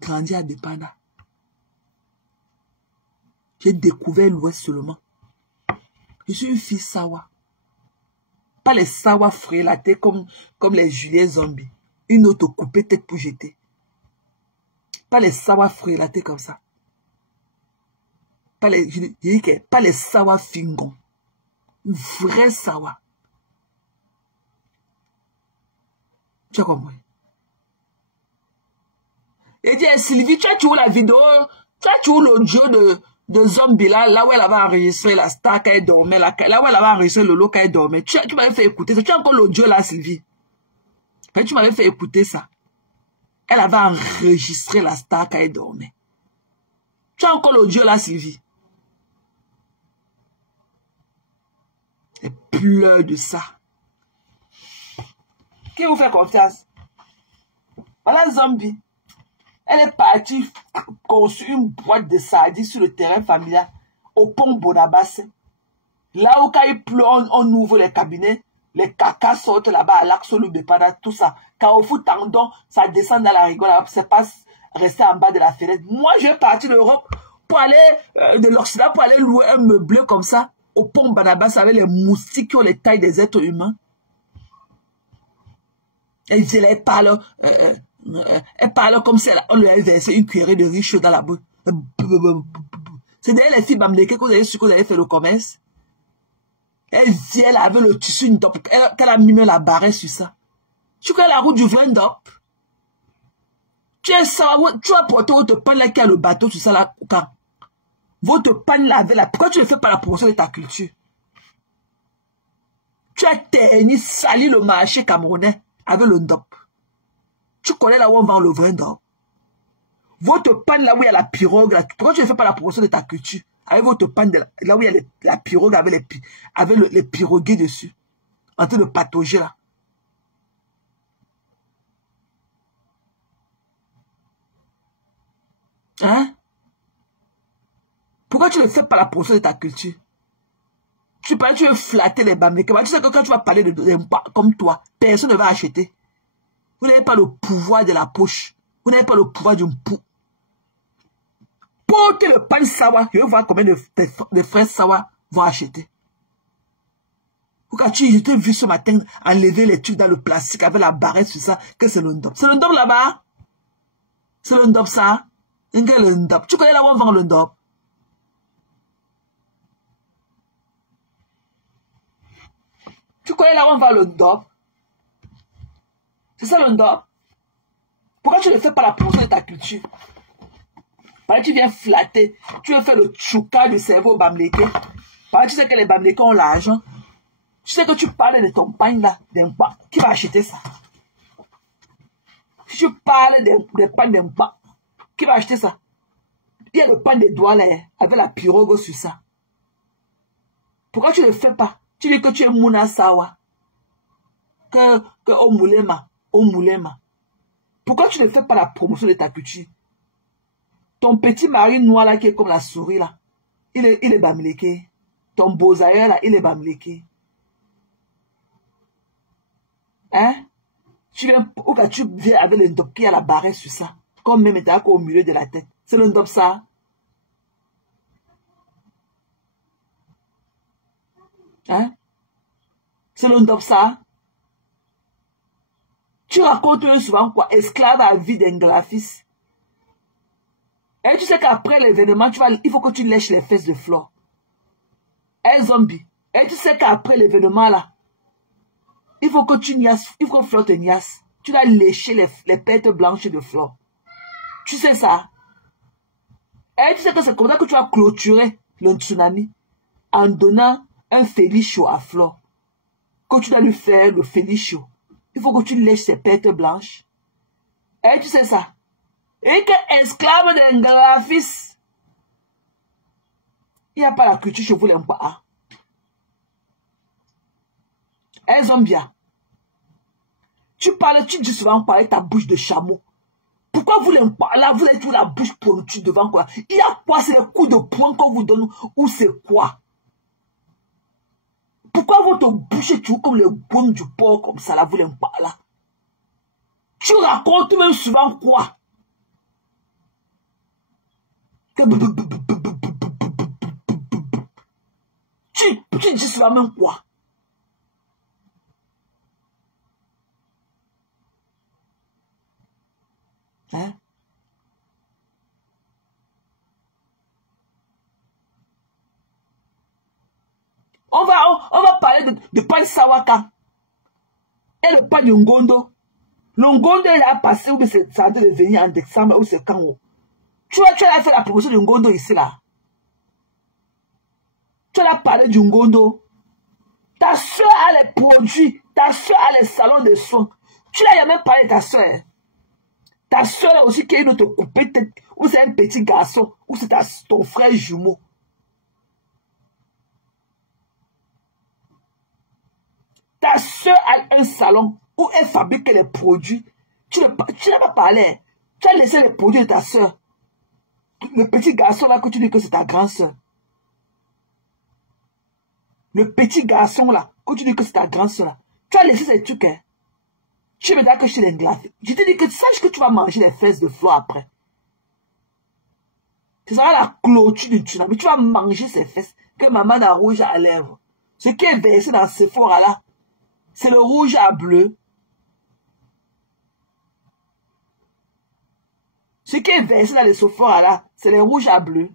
Grandi à Depana. J'ai découvert l'Ouest seulement. Je suis une fille sawa. Pas les sawa frélatés comme les Julien Zombie. Une autre coupée tête pour jeter. Pas les sawa frélatés comme ça. Pas les sawa fingons. Une vraie sawa. Tu as compris? Et dit, Sylvie, tu as tué la vidéo, tu as tué l'audio de Zombie là où elle avait enregistré la star quand elle dormait, là où elle avait enregistré le lot quand elle dormait. Tu m'avais fait écouter ça. Tu as encore l'audio là, Sylvie. Mais tu m'avais fait écouter ça. Elle avait enregistré la star quand elle dormait. Tu as encore l'audio là, Sylvie. Elle pleure de ça. Qui vous fait confiance? Voilà Zombie. Elle est partie construire une boîte de sardines sur le terrain familial au pont Bonabasse. Là où quand il pleut, on ouvre les cabinets, les cacas sortent là-bas à l'Axolou de Pada, tout ça. Quand on fout tendon, ça descend dans la rigole, c'est pas rester en bas de la fenêtre. Moi, je vais partir d'Europe pour aller, de l'Occident, pour aller louer un meublé comme ça au pont Bonabasse avec les moustiques qui ont les tailles des êtres humains. Elle parle comme si on lui avait versé une cuillerée de riz chaud dans la bouche. C'est d'ailleurs les filles Bamleke que vous avez su que vous avez fait le commerce. Elle vient, elle avait le tissu une dope, qu'elle a mis la barre sur ça. Tu connais la route du vrai dope? Tu as porté votre panne là qui a le bateau sur ça là, quand? Votre panne là avec la... Pourquoi tu ne fais pas la promotion de ta culture? Tu as terni, sali le marché camerounais avec le dope. Tu connais là où on vend le vrai dope? Votre panne là où il y a la pirogue, là, pourquoi tu ne fais pas la promotion de ta culture? Avec votre panne, là où il y a la pirogue avec les pirogues dessus. En train de patauger là. Hein? Pourquoi tu ne fais pas la promotion de ta culture? Tu veux flatter les Bamleke. Tu sais que quand tu vas parler comme toi, personne ne va acheter. Vous n'avez pas le pouvoir de la poche. Vous n'avez pas le pouvoir d'une pou. Portez le pan sawa. Je vais voir combien de frères sawa vont acheter. Pourquoi je t'ai vu ce matin enlever les trucs dans le plastique avec la barrette sur ça, que c'est le ndop. C'est le ndop là-bas? C'est le ndop ça? Le ndop. Tu connais là où on vend le ndop? Tu connais là où on vend le ndop? C'est ça le ndop? Pourquoi tu ne fais pas la promotion de ta culture? Parce que tu viens flatter. Tu veux faire le tchouka du cerveau Bamleke. Parce que tu sais que les Bamleke ont l'argent. Tu sais que tu parles de ton pain là, d'un pain. Qui va acheter ça? Si tu parles de pain d'un pain, qui va acheter ça? Il y a le pain des doigts là, avec la pirogue sur ça. Pourquoi tu ne le fais pas? Tu dis que tu es Mouna Sawa. Que Omulema. Pourquoi tu ne fais pas la promotion de ta culture? Ton petit mari noir là qui est comme la souris là, il est bamléké. Ton beau-aïeul là, il est bamléké. Hein? Tu viens avec le ndop qui a la barrette sur ça. Comme même état au milieu de la tête. C'est le ndop ça. Hein? C'est le ndop ça. Tu racontes souvent quoi? Esclave à vie d'Englafis. Et tu sais qu'après l'événement, il faut que tu lèches les fesses de Flore. Un zombie. Et tu sais qu'après l'événement là, il faut que tu niasses, il faut que Flore te niasse. Tu dois lécher les pêtes blanches de Flore. Tu sais ça? Et tu sais que c'est comme ça que tu vas clôturer le tsunami en donnant un félicio à Flore. Que tu dois lui faire le félicio. Il faut que tu lèches ses pêtes blanches. Et tu sais ça? Et que esclave d'Englafis, il n'y a pas la culture chez vous les Mpa. Un zombia. Tu dis souvent par ta bouche de chameau. Pourquoi vous les Mpa là, vous avez toujours la bouche pointue devant quoi? Il y a quoi? C'est les coups de poing qu'on vous donne ou c'est quoi? Pourquoi votre bouche est toujours comme le gomme du porc comme ça là, vous les Mpa là? Tu racontes même souvent quoi? Tu dis souvent même quoi? Hein? On va parler de pain Sawaka et le pain de Ngondo. Le Ngondo il a passé ou c'est ça de venir en décembre ou c'est quand? Tu as fait la promotion de Ngondo ici là. Tu as parlé du Ngondo. Ta soeur a les produits. Ta soeur a les salons de soins. Tu n'as jamais parlé de ta soeur. Ta soeur aussi qui est une autre coupée tête. Ou c'est un petit garçon. Ou c'est ton frère jumeau. Ta soeur a un salon où elle fabrique les produits. Tu n'as pas parlé. Tu as laissé les produits de ta soeur. Le petit garçon là que tu dis que c'est ta grande soeur. Le petit garçon là, que tu dis que c'est ta grande soeur là. Tu as laissé ces trucs, hein. Tu me dis que je t'ai glacé. Je te dis que sache que tu vas manger les fesses de Flore après. Ce sera la clôture du tsunami. Tu vas manger ces fesses que maman a rouge à lèvres. Ce qui est versé dans ces forats là, c'est le rouge à bleu. Ce qui est versé dans les sophoras là, c'est le rouge à bleu.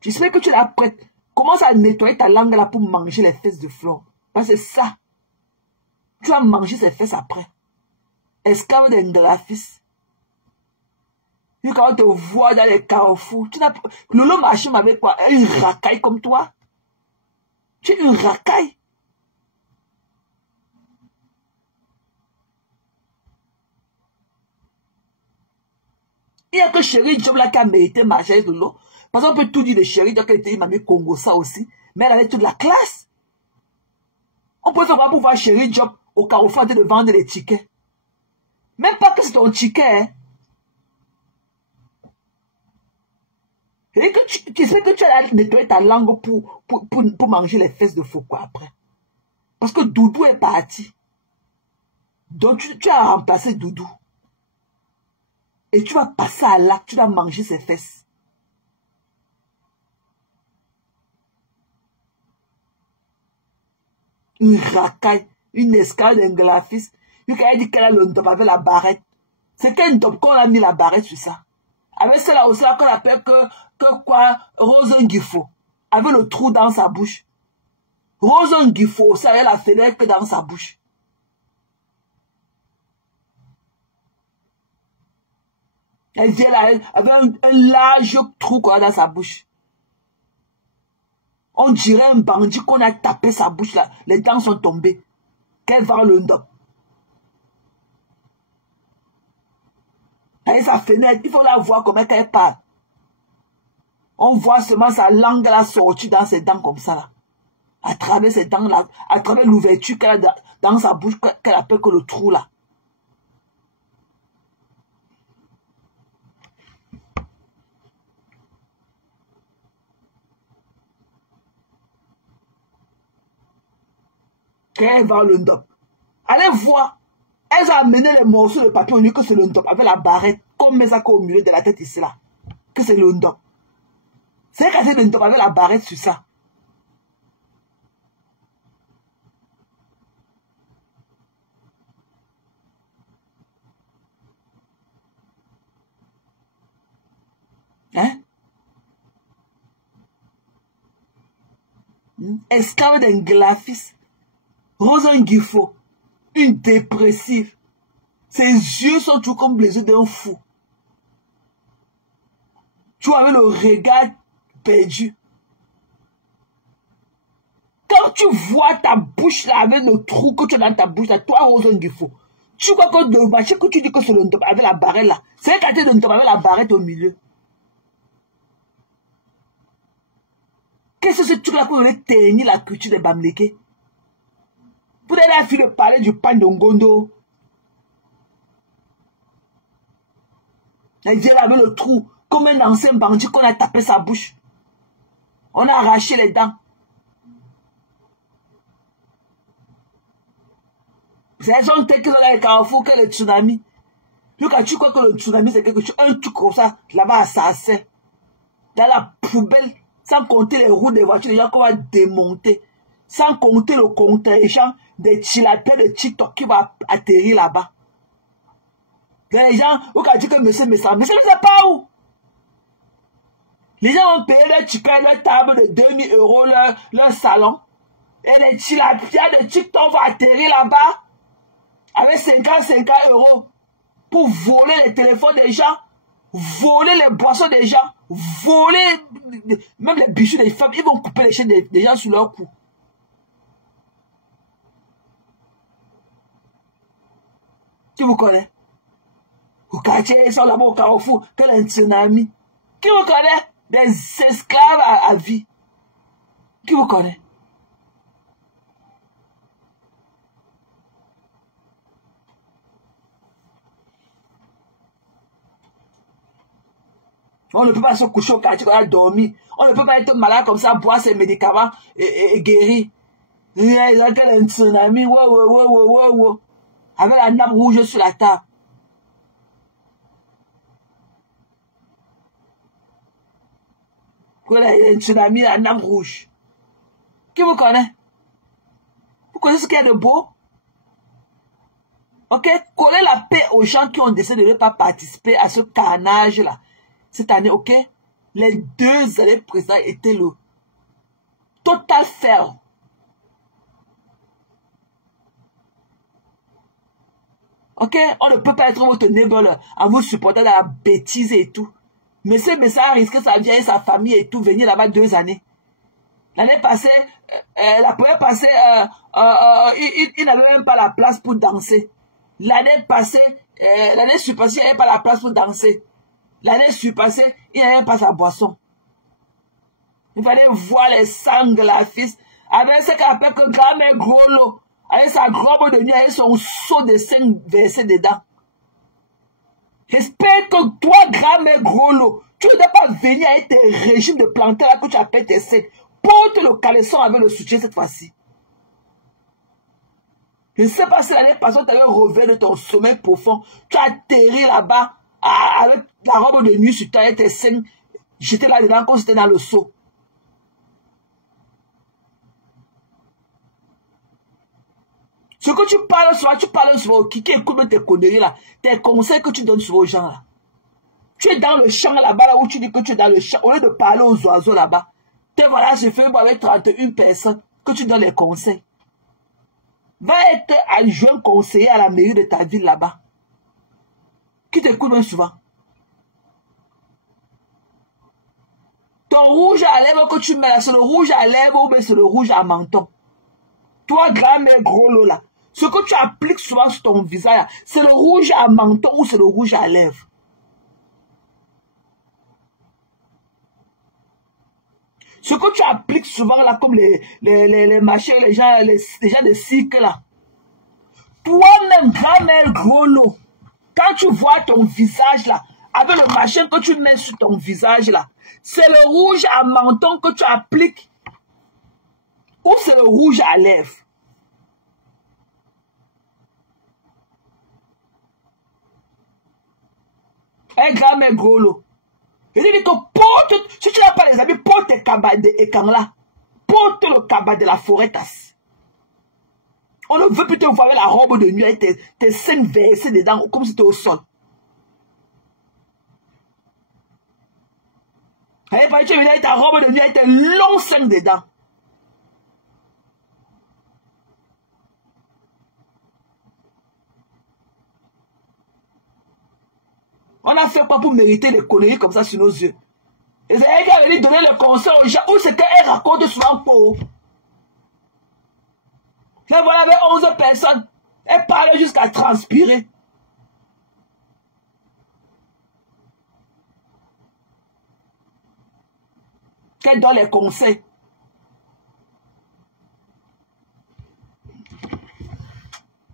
J'espère que tu l'as prête. Commence à nettoyer ta langue là pour manger les fesses de Flore. Parce que c'est ça. Tu vas manger ces fesses après. Esclave d'Englafis. Quand on te voit dans les carrefours, Lolo Machim avec quoi? Une racaille comme toi? Tu es une racaille. Il n'y a que Chéri Job là qui a mérité marcher de l'eau. Parce qu'on peut tout dire de Chéri Job qui était une mamie Congo ça aussi. Mais elle avait toute la classe. On peut savoir pour voir Chéri Job au carrefour de vendre les tickets. Même pas que c'est ton ticket. Hein. Et que tu sais que tu as nettoyé ta langue pour manger les fesses de faux quoi après. Parce que Doudou est parti. Donc tu as remplacé Doudou. Et tu vas passer à l'acte, tu vas manger ses fesses. Une racaille, une escale d'Englafis. Lui qui a dit qu'elle a le ndop avec la barrette. C'est quel ndop qu'on a mis la barrette sur ça. Avec cela aussi qu'on appelle que quoi, Rose Ngifo. Avec le trou dans sa bouche. Rose Ngifo, ça a la fenêtre dans sa bouche. Elle vient là, avec un large trou quoi, dans sa bouche. On dirait un bandit qu'on a tapé sa bouche là. Les dents sont tombées. Qu'elle vend le ndop. Avec sa fenêtre, il faut la voir comment elle parle. On voit seulement sa langue là sortie dans ses dents comme ça là. À travers ses dents là, à travers l'ouverture qu'elle a dans sa bouche qu'elle appelle que le trou là. Qu'elle va le ndop. Allez voir. Elles ont amené les morceaux de papier au lieu que c'est le ndop avec la barrette. Comme ça au milieu de la tête ici là. Que c'est le ndop. C'est cassé le ndop avec la barrette sur ça. Hein? Esclave d'un graphiste. Rosan Guifo. Une dépressive. Ses yeux sont tout comme les yeux d'un fou. Tu avais le regard perdu. Quand tu vois ta bouche là avec le trou que tu as dans ta bouche là, toi Rosan Guifo, tu crois que le marché que tu dis que c'est le ndop avec la barrette là, c'est un quartier de ndop avec la barrette au milieu. Qu'est-ce que c'est ce truc là pour venir tenir la culture des Bamileke? Vous avez la fille de parler du pan de Ngondo. Elle vient avec le trou, comme un ancien bandit qu'on a tapé sa bouche. On a arraché les dents. C'est un tel que dans les carrefours que le tsunami. Quand tu crois que le tsunami c'est quelque chose, un truc comme ça, là-bas, ça c'est. Dans la poubelle, sans compter les roues des voitures, les gens qu'on va démonter. Sans compter le contingent des tilapia de TikTok qui va atterrir là-bas. Les gens, vous avez dit que monsieur ne sait pas où. Les gens ont payé leur ticket, leur table de 2000 €, leur salon. Et les tilapia de TikTok vont atterrir là-bas avec 50 € pour voler les téléphones des gens, voler les boissons des gens, voler même les bijoux des femmes. Ils vont couper les chaînes des gens sur leur cou. Qui vous connaît? Au quartier, ils sont là-bas au carrefour, que un tsunami. Qui vous connaît? Des esclaves à vie. Qui vous connaît? On ne peut pas se coucher au quartier quand on a dormi. On ne peut pas être malade comme ça, boire ses médicaments et guérir. Il y a un tsunami, wow. Avec la nappe rouge sur la table. Il y a un tsunami, la nappe rouge. Qui vous connaît? Vous connaissez ce qu'il y a de beau? Ok? Coller la paix aux gens qui ont décidé de ne pas participer à ce carnage-là. Cette année, ok? Les 2 années précédentes étaient le total fail. Ok? On ne peut pas être votre neighbor en vous supportant dans la bêtise et tout. Mais ce message a risqué sa vie et sa famille et tout, venir là-bas 2 années. L'année passée, la première passée, il n'avait même pas la place pour danser. L'année passée, l'année surpassée, il n'avait pas la place pour danser. L'année surpassée, il n'avait même pas sa boisson. Il fallait voir les sanglafistes avec ce qu'on appelle que grand-mère gros lot. Avec sa robe de nuit, avec son seau de sang versé dedans. J'espère que toi, grand-mère gros lot, tu ne dois pas venir avec tes régimes de plantain là que tu appelles tes secs. Porte le caleçon avec le soutien cette fois-ci. Je ne sais pas si l'année passée, tu avais revers de ton sommeil profond. Tu as atterri là-bas avec la robe de nuit sur toi et tes seins jetés là-dedans comme c'était dans le seau. Ce que tu parles souvent, qui écoute tes conneries là, tes conseils que tu donnes souvent aux gens là. Tu es dans le champ là-bas, là où tu dis que tu es dans le champ, au lieu de parler aux oiseaux là-bas. Te voilà, je fais avec 31 personnes que tu donnes les conseils. Va être adjoint conseiller à la mairie de ta ville là-bas. Qui t'écoute même souvent. Ton rouge à lèvres que tu mets là, c'est le rouge à lèvres ou bien c'est le rouge à menton. Toi, grand-mère gros lot là, ce que tu appliques souvent sur ton visage, c'est le rouge à menton ou c'est le rouge à lèvres. Ce que tu appliques souvent là, comme les machins, les gens de cirque là. Toi-même, grand-mère gros lot, quand tu vois ton visage là, avec le machin que tu mets sur ton visage là, c'est le rouge à menton que tu appliques ou c'est le rouge à lèvres. Un grand-mère gros lot. Il dit que porte, si tu n'as pas les amis, porte tes cabas de écan là. Porte le cabas de la forêt tasse. On ne veut plus te voir la robe de nuit avec tes seins versés dedans, comme si tu étais au sol. Allez, tu es venu avec ta robe de nuit avec tes longs seins dedans. On a fait quoi pour mériter les conneries comme ça sur nos yeux? Et c'est elle qui a venu donner le conseil aux gens, ou c'est qu'elle raconte souvent pour. Là, voilà, avec 11 personnes, elle parle jusqu'à transpirer. Qu'elle donne les conseils.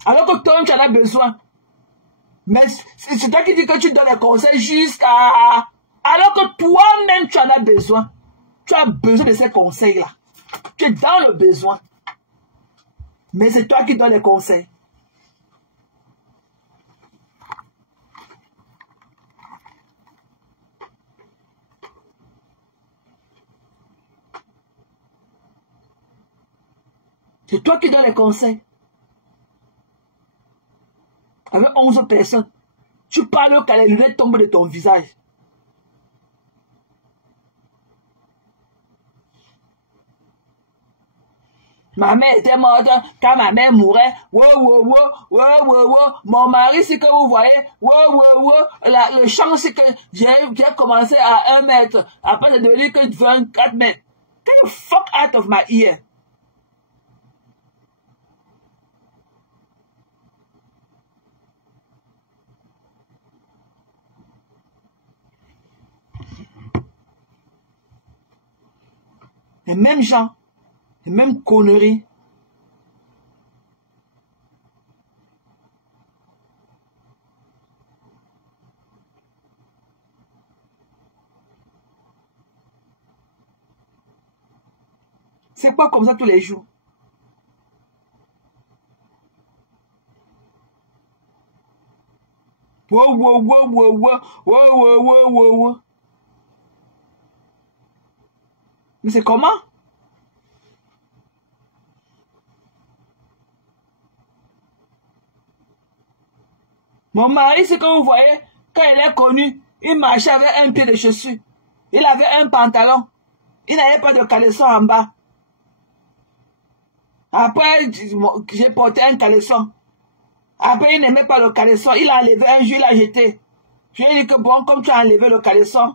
Alors que toi, tu en as besoin. Mais c'est toi qui dis que tu donnes les conseils jusqu'à... Alors que toi-même, tu en as besoin. Tu as besoin de ces conseils-là. Tu es dans le besoin. Mais c'est toi qui donnes les conseils. C'est toi qui donnes les conseils. Avec 11 personnes, tu parles quand les lunettes tombent de ton visage. Ma mère était morte, quand ma mère mourait, mon mari, c'est que vous voyez, le champ, c'est que j'ai commencé à 1 mètre, après c'est devenu que 24 mètres. Get the fuck out of my ear. Les mêmes gens, les mêmes conneries. C'est pas comme ça tous les jours. Mais c'est comment? Mon mari, c'est que vous voyez, quand il est connu, il marchait avec un pied de chaussure. Il avait un pantalon. Il n'avait pas de caleçon en bas. Après, j'ai porté un caleçon. Après, il n'aimait pas le caleçon. Il a enlevé un jour, il a jeté. Je lui ai dit que bon, comme tu as enlevé le caleçon,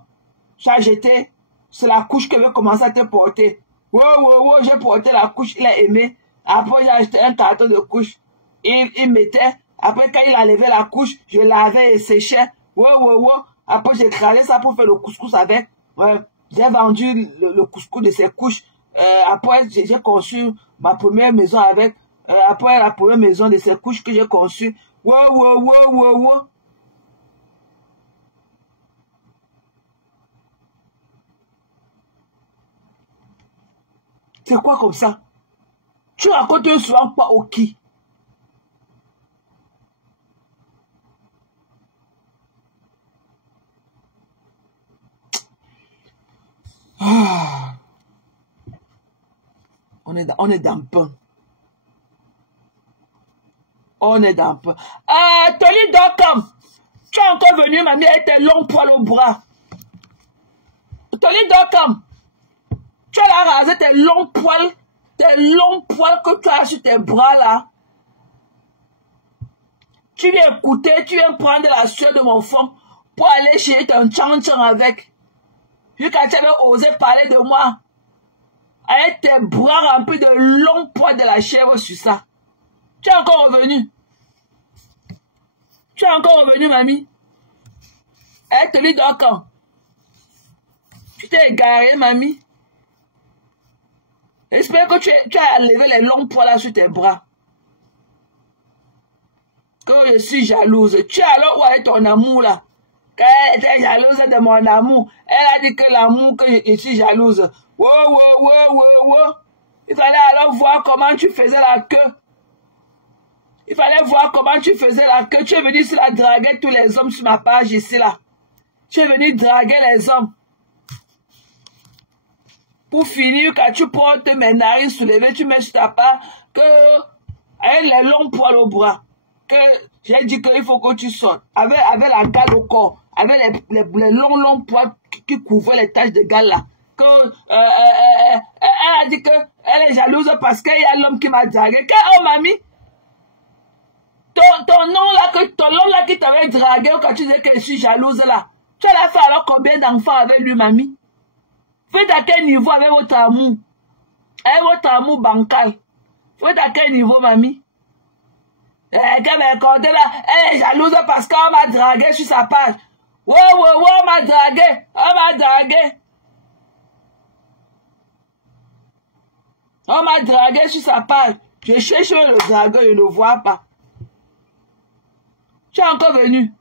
tu as jeté, c'est la couche que je vais commencer à te porter. J'ai porté la couche, il a aimé. Après, j'ai acheté un carton de couche. Il mettait. Après, quand il enlevait la couche, je lavais et séchais. Après, j'ai cralé ça pour faire le couscous avec. J'ai vendu le couscous de ces couches. Après, j'ai conçu ma première maison avec. Après, la première maison de ces couches que j'ai conçue. C'est quoi comme ça? Tu racontes souvent pas au qui? Ah. On est dans le pain. On est dans le pain. Tony.com. Tu es encore venu, mamie, avec tes longs poils au bras. Tony.com. Tu as rasé tes longs poils que tu as sur tes bras là. Tu viens écouter, tu viens prendre la sueur de mon fond pour aller chez ton tchan avec. Vu que tu avais osé parler de moi, avec tes bras remplis de longs poids de la chèvre sur ça. Tu es encore revenu. Tu es encore revenu, mamie. Elle te dit donc quand? Tu t'es égaré, mamie. J'espère que tu as levé les longs poids là sur tes bras. Que je suis jalouse. Tu as alors où est ton amour là? Quand elle était jalouse de mon amour, elle a dit que l'amour, que je suis jalouse. Wow. Il fallait alors voir comment tu faisais la queue. Il fallait voir comment tu faisais la queue. Tu es venu ici là draguer tous les hommes sur ma page ici là. Tu es venu draguer les hommes. Pour finir, quand tu portes mes narines soulevées, tu mets sur ta part que avec les longs poils au bras, que j'ai dit qu'il faut que tu sortes. Avec la gale au corps, avec les longs poils qui couvraient les taches de gale là. Que, elle a dit qu'elle est jalouse parce qu'il y a l'homme qui m'a dragué. Oh mamie, ton nom là qui t'avait dragué quand tu disais que je suis jalouse là, tu as fait alors combien d'enfants avec lui, mamie? Faites à quel niveau avec votre amour? Avec votre amour bancal. Faites à quel niveau, mamie? Qu'elle m'a accordé là, elle est jalouse parce qu'on m'a dragué sur sa page. Ouais, on m'a dragué. On m'a dragué. On m'a dragué sur sa page. Je cherche le dragueur, je ne le vois pas. Tu es encore venu.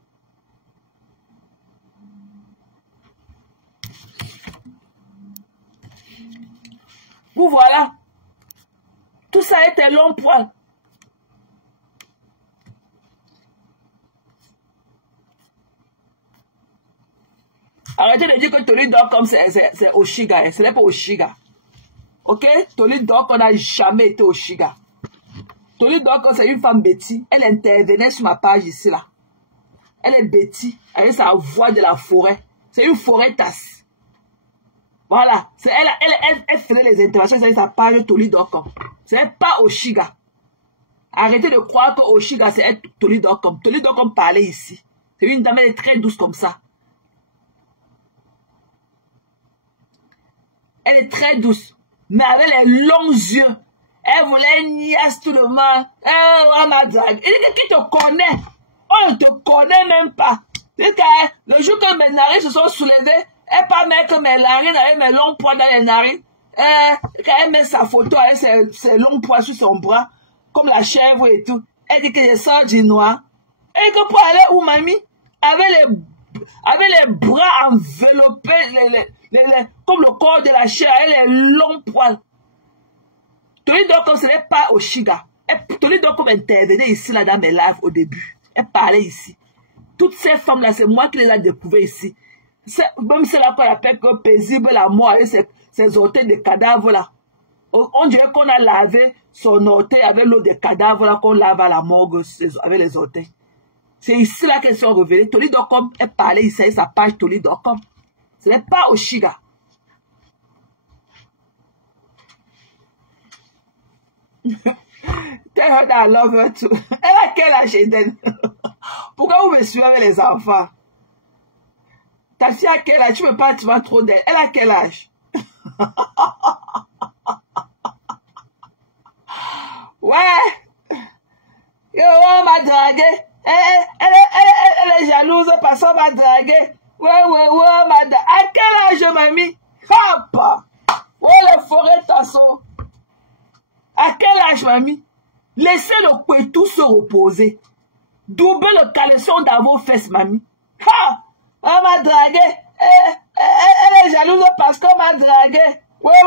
Vous voilà. Tout ça était long poil. Arrêtez de dire que Tony.com c'est Oshiga. Ce n'est pas Oshiga. Ok? Tony.com n'a jamais été Oshiga. Tony.com c'est une femme bêtise. Elle intervenait sur ma page ici là. Elle est bêtise. Avec sa voix de la forêt. C'est une forêt tasse. Voilà, elle faisait les interventions sur sa page Toli.com. Ce n'est pas Oshiga. Arrêtez de croire que Oshiga c'est Toli.com. Toli.com parlait ici. C'est une dame, elle est très douce comme ça. Elle est très douce. Mais avec les longs yeux. Elle voulait niasse tout le monde. Elle m'a dragué. Qui te connaît? On ne te connaît même pas. Le jour que mes narines se sont soulevées, elle pas mettre mes narines avec mes longs poils dans les narines. Quand elle met sa photo avec ses longs poils sur son bras, comme la chèvre et tout, elle dit que je sors du noir. Et que pour aller où, mamie? Avec les bras enveloppés, comme le corps de la chèvre, avec les longs poils. Tony.com, ce n'est pas Oshiga. Tony.com intervenait ici, là, dans mes lives au début. Elle parlait ici. Toutes ces femmes-là, c'est moi qui les ai découvertes ici. Même celle-là qu'on appelle que paisible la mort avec ses orteils de cadavres là. On dirait qu'on a lavé son orteil avec l'eau de cadavres là qu'on lave à la morgue avec les orteils. C'est ici là qu'elles sont révélées. Toli.com, elle parlait ici avec sa page Toli.com. Ce n'est pas Oshiga. Tell her that I love her too. Elle a quel âge, Eden? Pourquoi vous me suivez avec les enfants? Ta fille a quel âge? Tu ne peux pas te voir trop d'elle. Elle a quel âge? Ouais. Yo, on m'a dragué. Elle est jalouse parce qu'on m'a dragué. Ouais, on m'a dragué. À quel âge, mamie? Hop! Oh, le forêt tasson. À quel âge, mamie? Laissez le couetou se reposer. Doublez le caleçon dans vos fesses, mamie. Ha! On m'a dragué. Elle est jalouse parce qu'on m'a dragué. Ouais.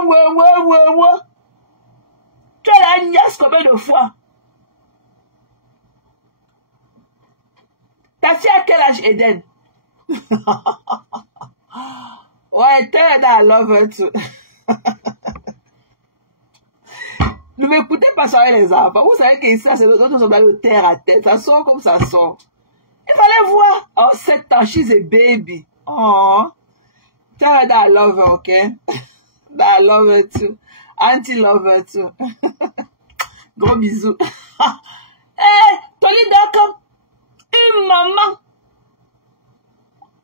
Tu as la niasse combien de fois? Ta fille à quel âge, Eden? Ouais, tell her that I love her too. Ne m'écoutez pas sur les enfants. Vous savez que ça, c'est l'autre chose de terre à terre. Ça sort comme ça sort. Il fallait voir. Oh, 7 ans, she's a baby. Oh. Tell her that I love her, okay? That I love her too. Auntie love her too. Gros bisous. Toli.com. Une maman.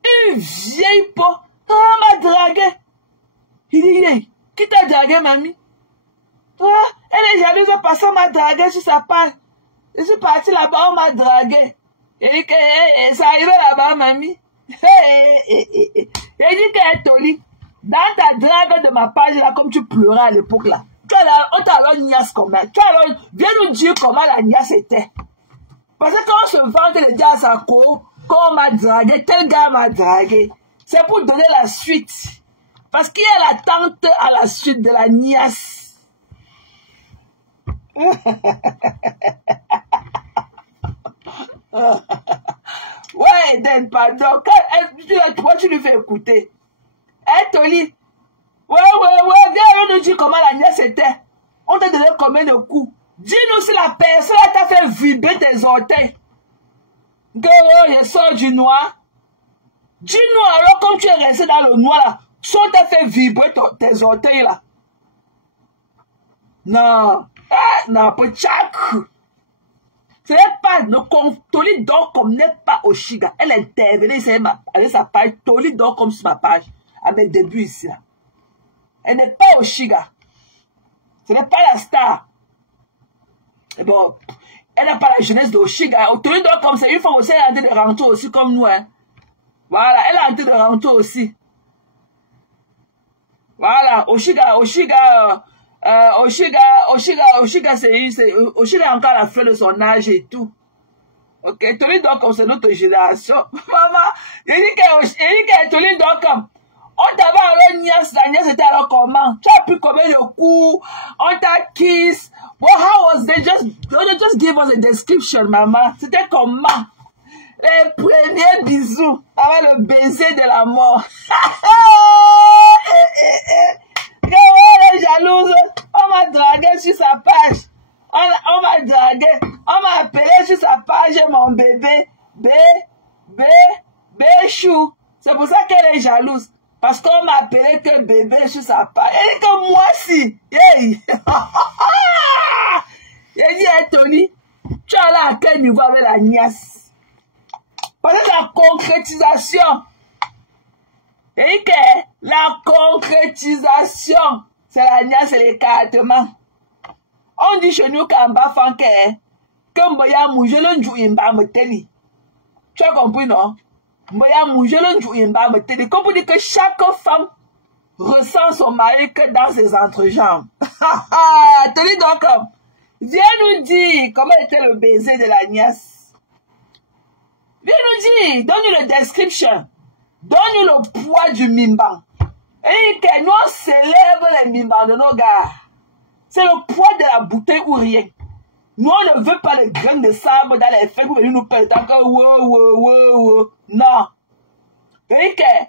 Une vieille peau. Oh, m'a dragué. Il dit, hey, qui t'a dragué, mamie? Toi, elle est jalouse parce qu'on m'a dragué sur sa page. Je suis parti là-bas, on m'a dragué. Il dit que ça arrivait là-bas, mamie. Il dit qu'elle est tolie. Dans ta drague de ma page, là, comme tu pleurais à l'époque, là, on t'a alors niasse comment? Viens nous dire comment la niasse était. Parce que quand on se vante de dire à sa co, quand on m'a dragué, tel gars m'a dragué, c'est pour donner la suite. Parce qu'il y a l'attente à la suite de la niasse. Ouais, Eden, pardon. Quand tu lui fais écouter. Elle te lit. Ouais, viens nous dire comment la nièce était. On t'a donné combien de coups. Dis-nous si la personne t'a fait vibrer tes orteils. Que je sors du noir. Dis-nous alors, comme tu es resté dans le noir là, si on t'a fait vibrer tes orteils là. Non. Ah, non, pour tchak. Ce n'est pas, Toli Dorcom n'est pas Oshiga. Elle intervenait avec sa page. Toli Dorcom sur ma page. À mes débuts ici là. Elle n'est pas Oshiga. Ce n'est pas la star. Et bon, elle n'a pas la jeunesse d'Oshiga. Toli Dorcom, c'est une fois aussi, elle a envie de rentrer aussi comme nous. Hein. Voilà, elle a envie de rentrer aussi. Voilà, Oshiga, Oshiga encore la fin de son âge et tout. Ok, Toli Dorcom, c'est notre génération. Maman, il dit que Toli Dorcom, on t'avait alors niasse, la niasse était alors comment? Tu as pu combien de coups? On t'a kiss? Well, how was they? Just give us a description, maman. C'était comment? Les premiers bisous avant le baiser de la mort. Elle est jalouse. On m'a dragué sur sa page. On m'a dragué. On m'a appelé sur sa page mon bébé. Béchou. C'est pour ça qu'elle est jalouse. Parce qu'on m'a appelé que bébé sur sa page. Elle dit que moi si. Hey. Elle dit, hey, Tony, tu es là à quel niveau avec la niasse? Parce que la concrétisation. Et que la concrétisation, c'est la niasse et l'écartement. On dit chez nous qu'en bas, que Mboya Moujelo Njou Imba Meteli. Tu as compris, non? Mboya Moujelo Njou Imba Meteli. Comme pour dire que chaque femme ressent son mari que dans ses entrejambes. Tony donc, viens nous dire comment était le baiser de la niasse. Viens nous dire, donne-nous la description. Donne-nous le poids du mimban. Et que nous on célèbre les mimbans de nos gars. C'est le poids de la bouteille ou rien. Nous on ne veut pas les grains de sable dans les feuilles pour venir nous perdre. Non. Et que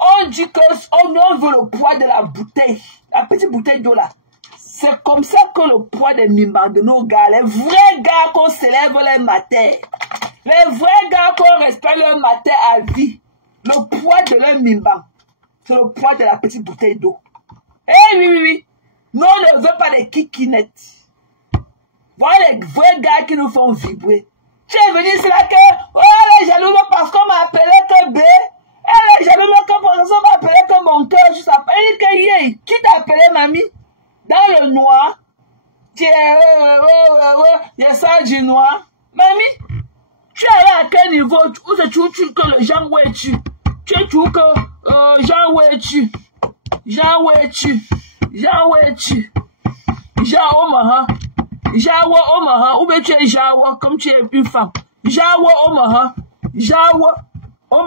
on dit que on veut le poids de la bouteille. La petite bouteille d'eau là. C'est comme ça que le poids des mimbans de nos gars. Les vrais gars qu'on célèbre les matins. Les vrais gars qu'on respecte leur matin à vie. Le poids de leur mimban, c'est le poids de la petite bouteille d'eau. Eh oui. Nous, on ne veut pas les kikinettes. Voilà les vrais gars qui nous font vibrer. Tu es venu, c'est là que, oh, elle est jalouse parce qu'on m'a appelé que B. Elle est jalouse parce qu'on m'a appelé que mon cœur, je sais qui t'a appelé, mamie? Dans le noir. Tu es, je sors du noir. Mamie, tu es là à quel niveau? Où se trouve-tu que le Jean Ouétu? Tu trouves que Jean Ouétu, Jean Omaha, ou bien tu es Jawa comme tu es une femme. Jawa Omaha. On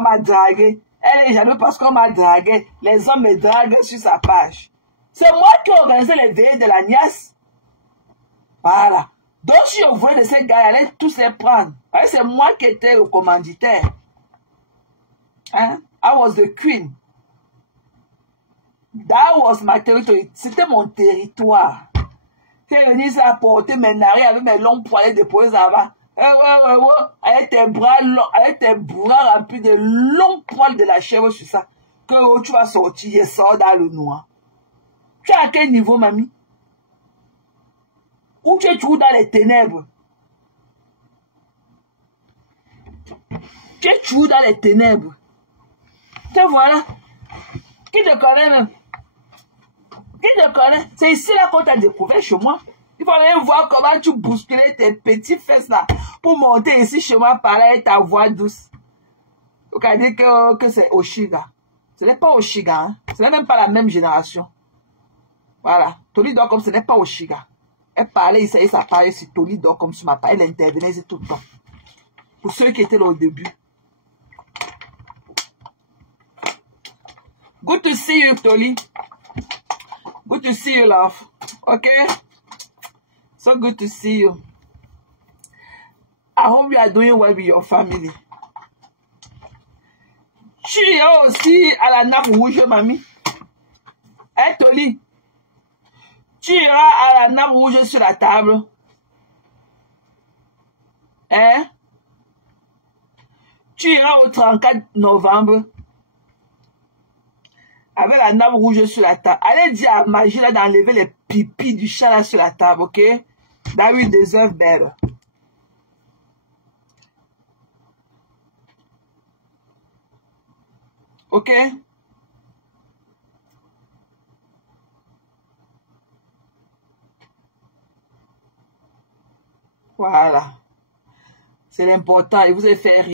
m'a dragué. Elle est jalouse parce qu'on m'a dragué. Les hommes me draguent sur sa page. C'est moi qui ai organisé les veillées de la niasse. Voilà. Donc, si je voulais de ces gars, allait tous les prendre. C'est moi qui étais le commanditaire. Hein? I was the queen. That was my territory. C'était mon territoire. J'ai venu ça porter mes narines avec mes longs poils déposés avant. Avec tes bras longs, avec tes bras remplis de longs poils de la chèvre sur ça. Que tu vas sortir et sors dans le noir. Tu es à quel niveau, mamie? Où tu es toujours dans les ténèbres. Tu es toujours dans les ténèbres. Te voilà. Qui te connaît même? Qui te connaît? C'est ici là qu'on t'a découvert chez moi. Il faut aller voir comment tu bousculais tes petits fesses là pour monter ici chez moi, parler avec ta voix douce. Tu as dit que c'est Oshiga. Ce n'est pas Oshiga. Hein? Ce n'est même pas la même génération. Voilà. Tolido comme ce n'est pas Oshiga. Elle parlait, ça parlait sur Tolido comme sur ma part. Elle intervenait ici tout le temps. Pour ceux qui étaient là au début. Good to see you, Toli. Good to see you, love. Okay? So good to see you. I hope you are doing well with your family. Tu es aussi à la nappe rouge, mamie. Hein, Toli? Tu iras à la nappe rouge sur la table. Hein? Tu iras au 34 novembre. Avec la nappe rouge sur la table. Allez dire à Magie là d'enlever les pipis du chat là sur la table, ok? That will deserve better. Ok? Voilà. C'est l'important. Il vous a fait rire.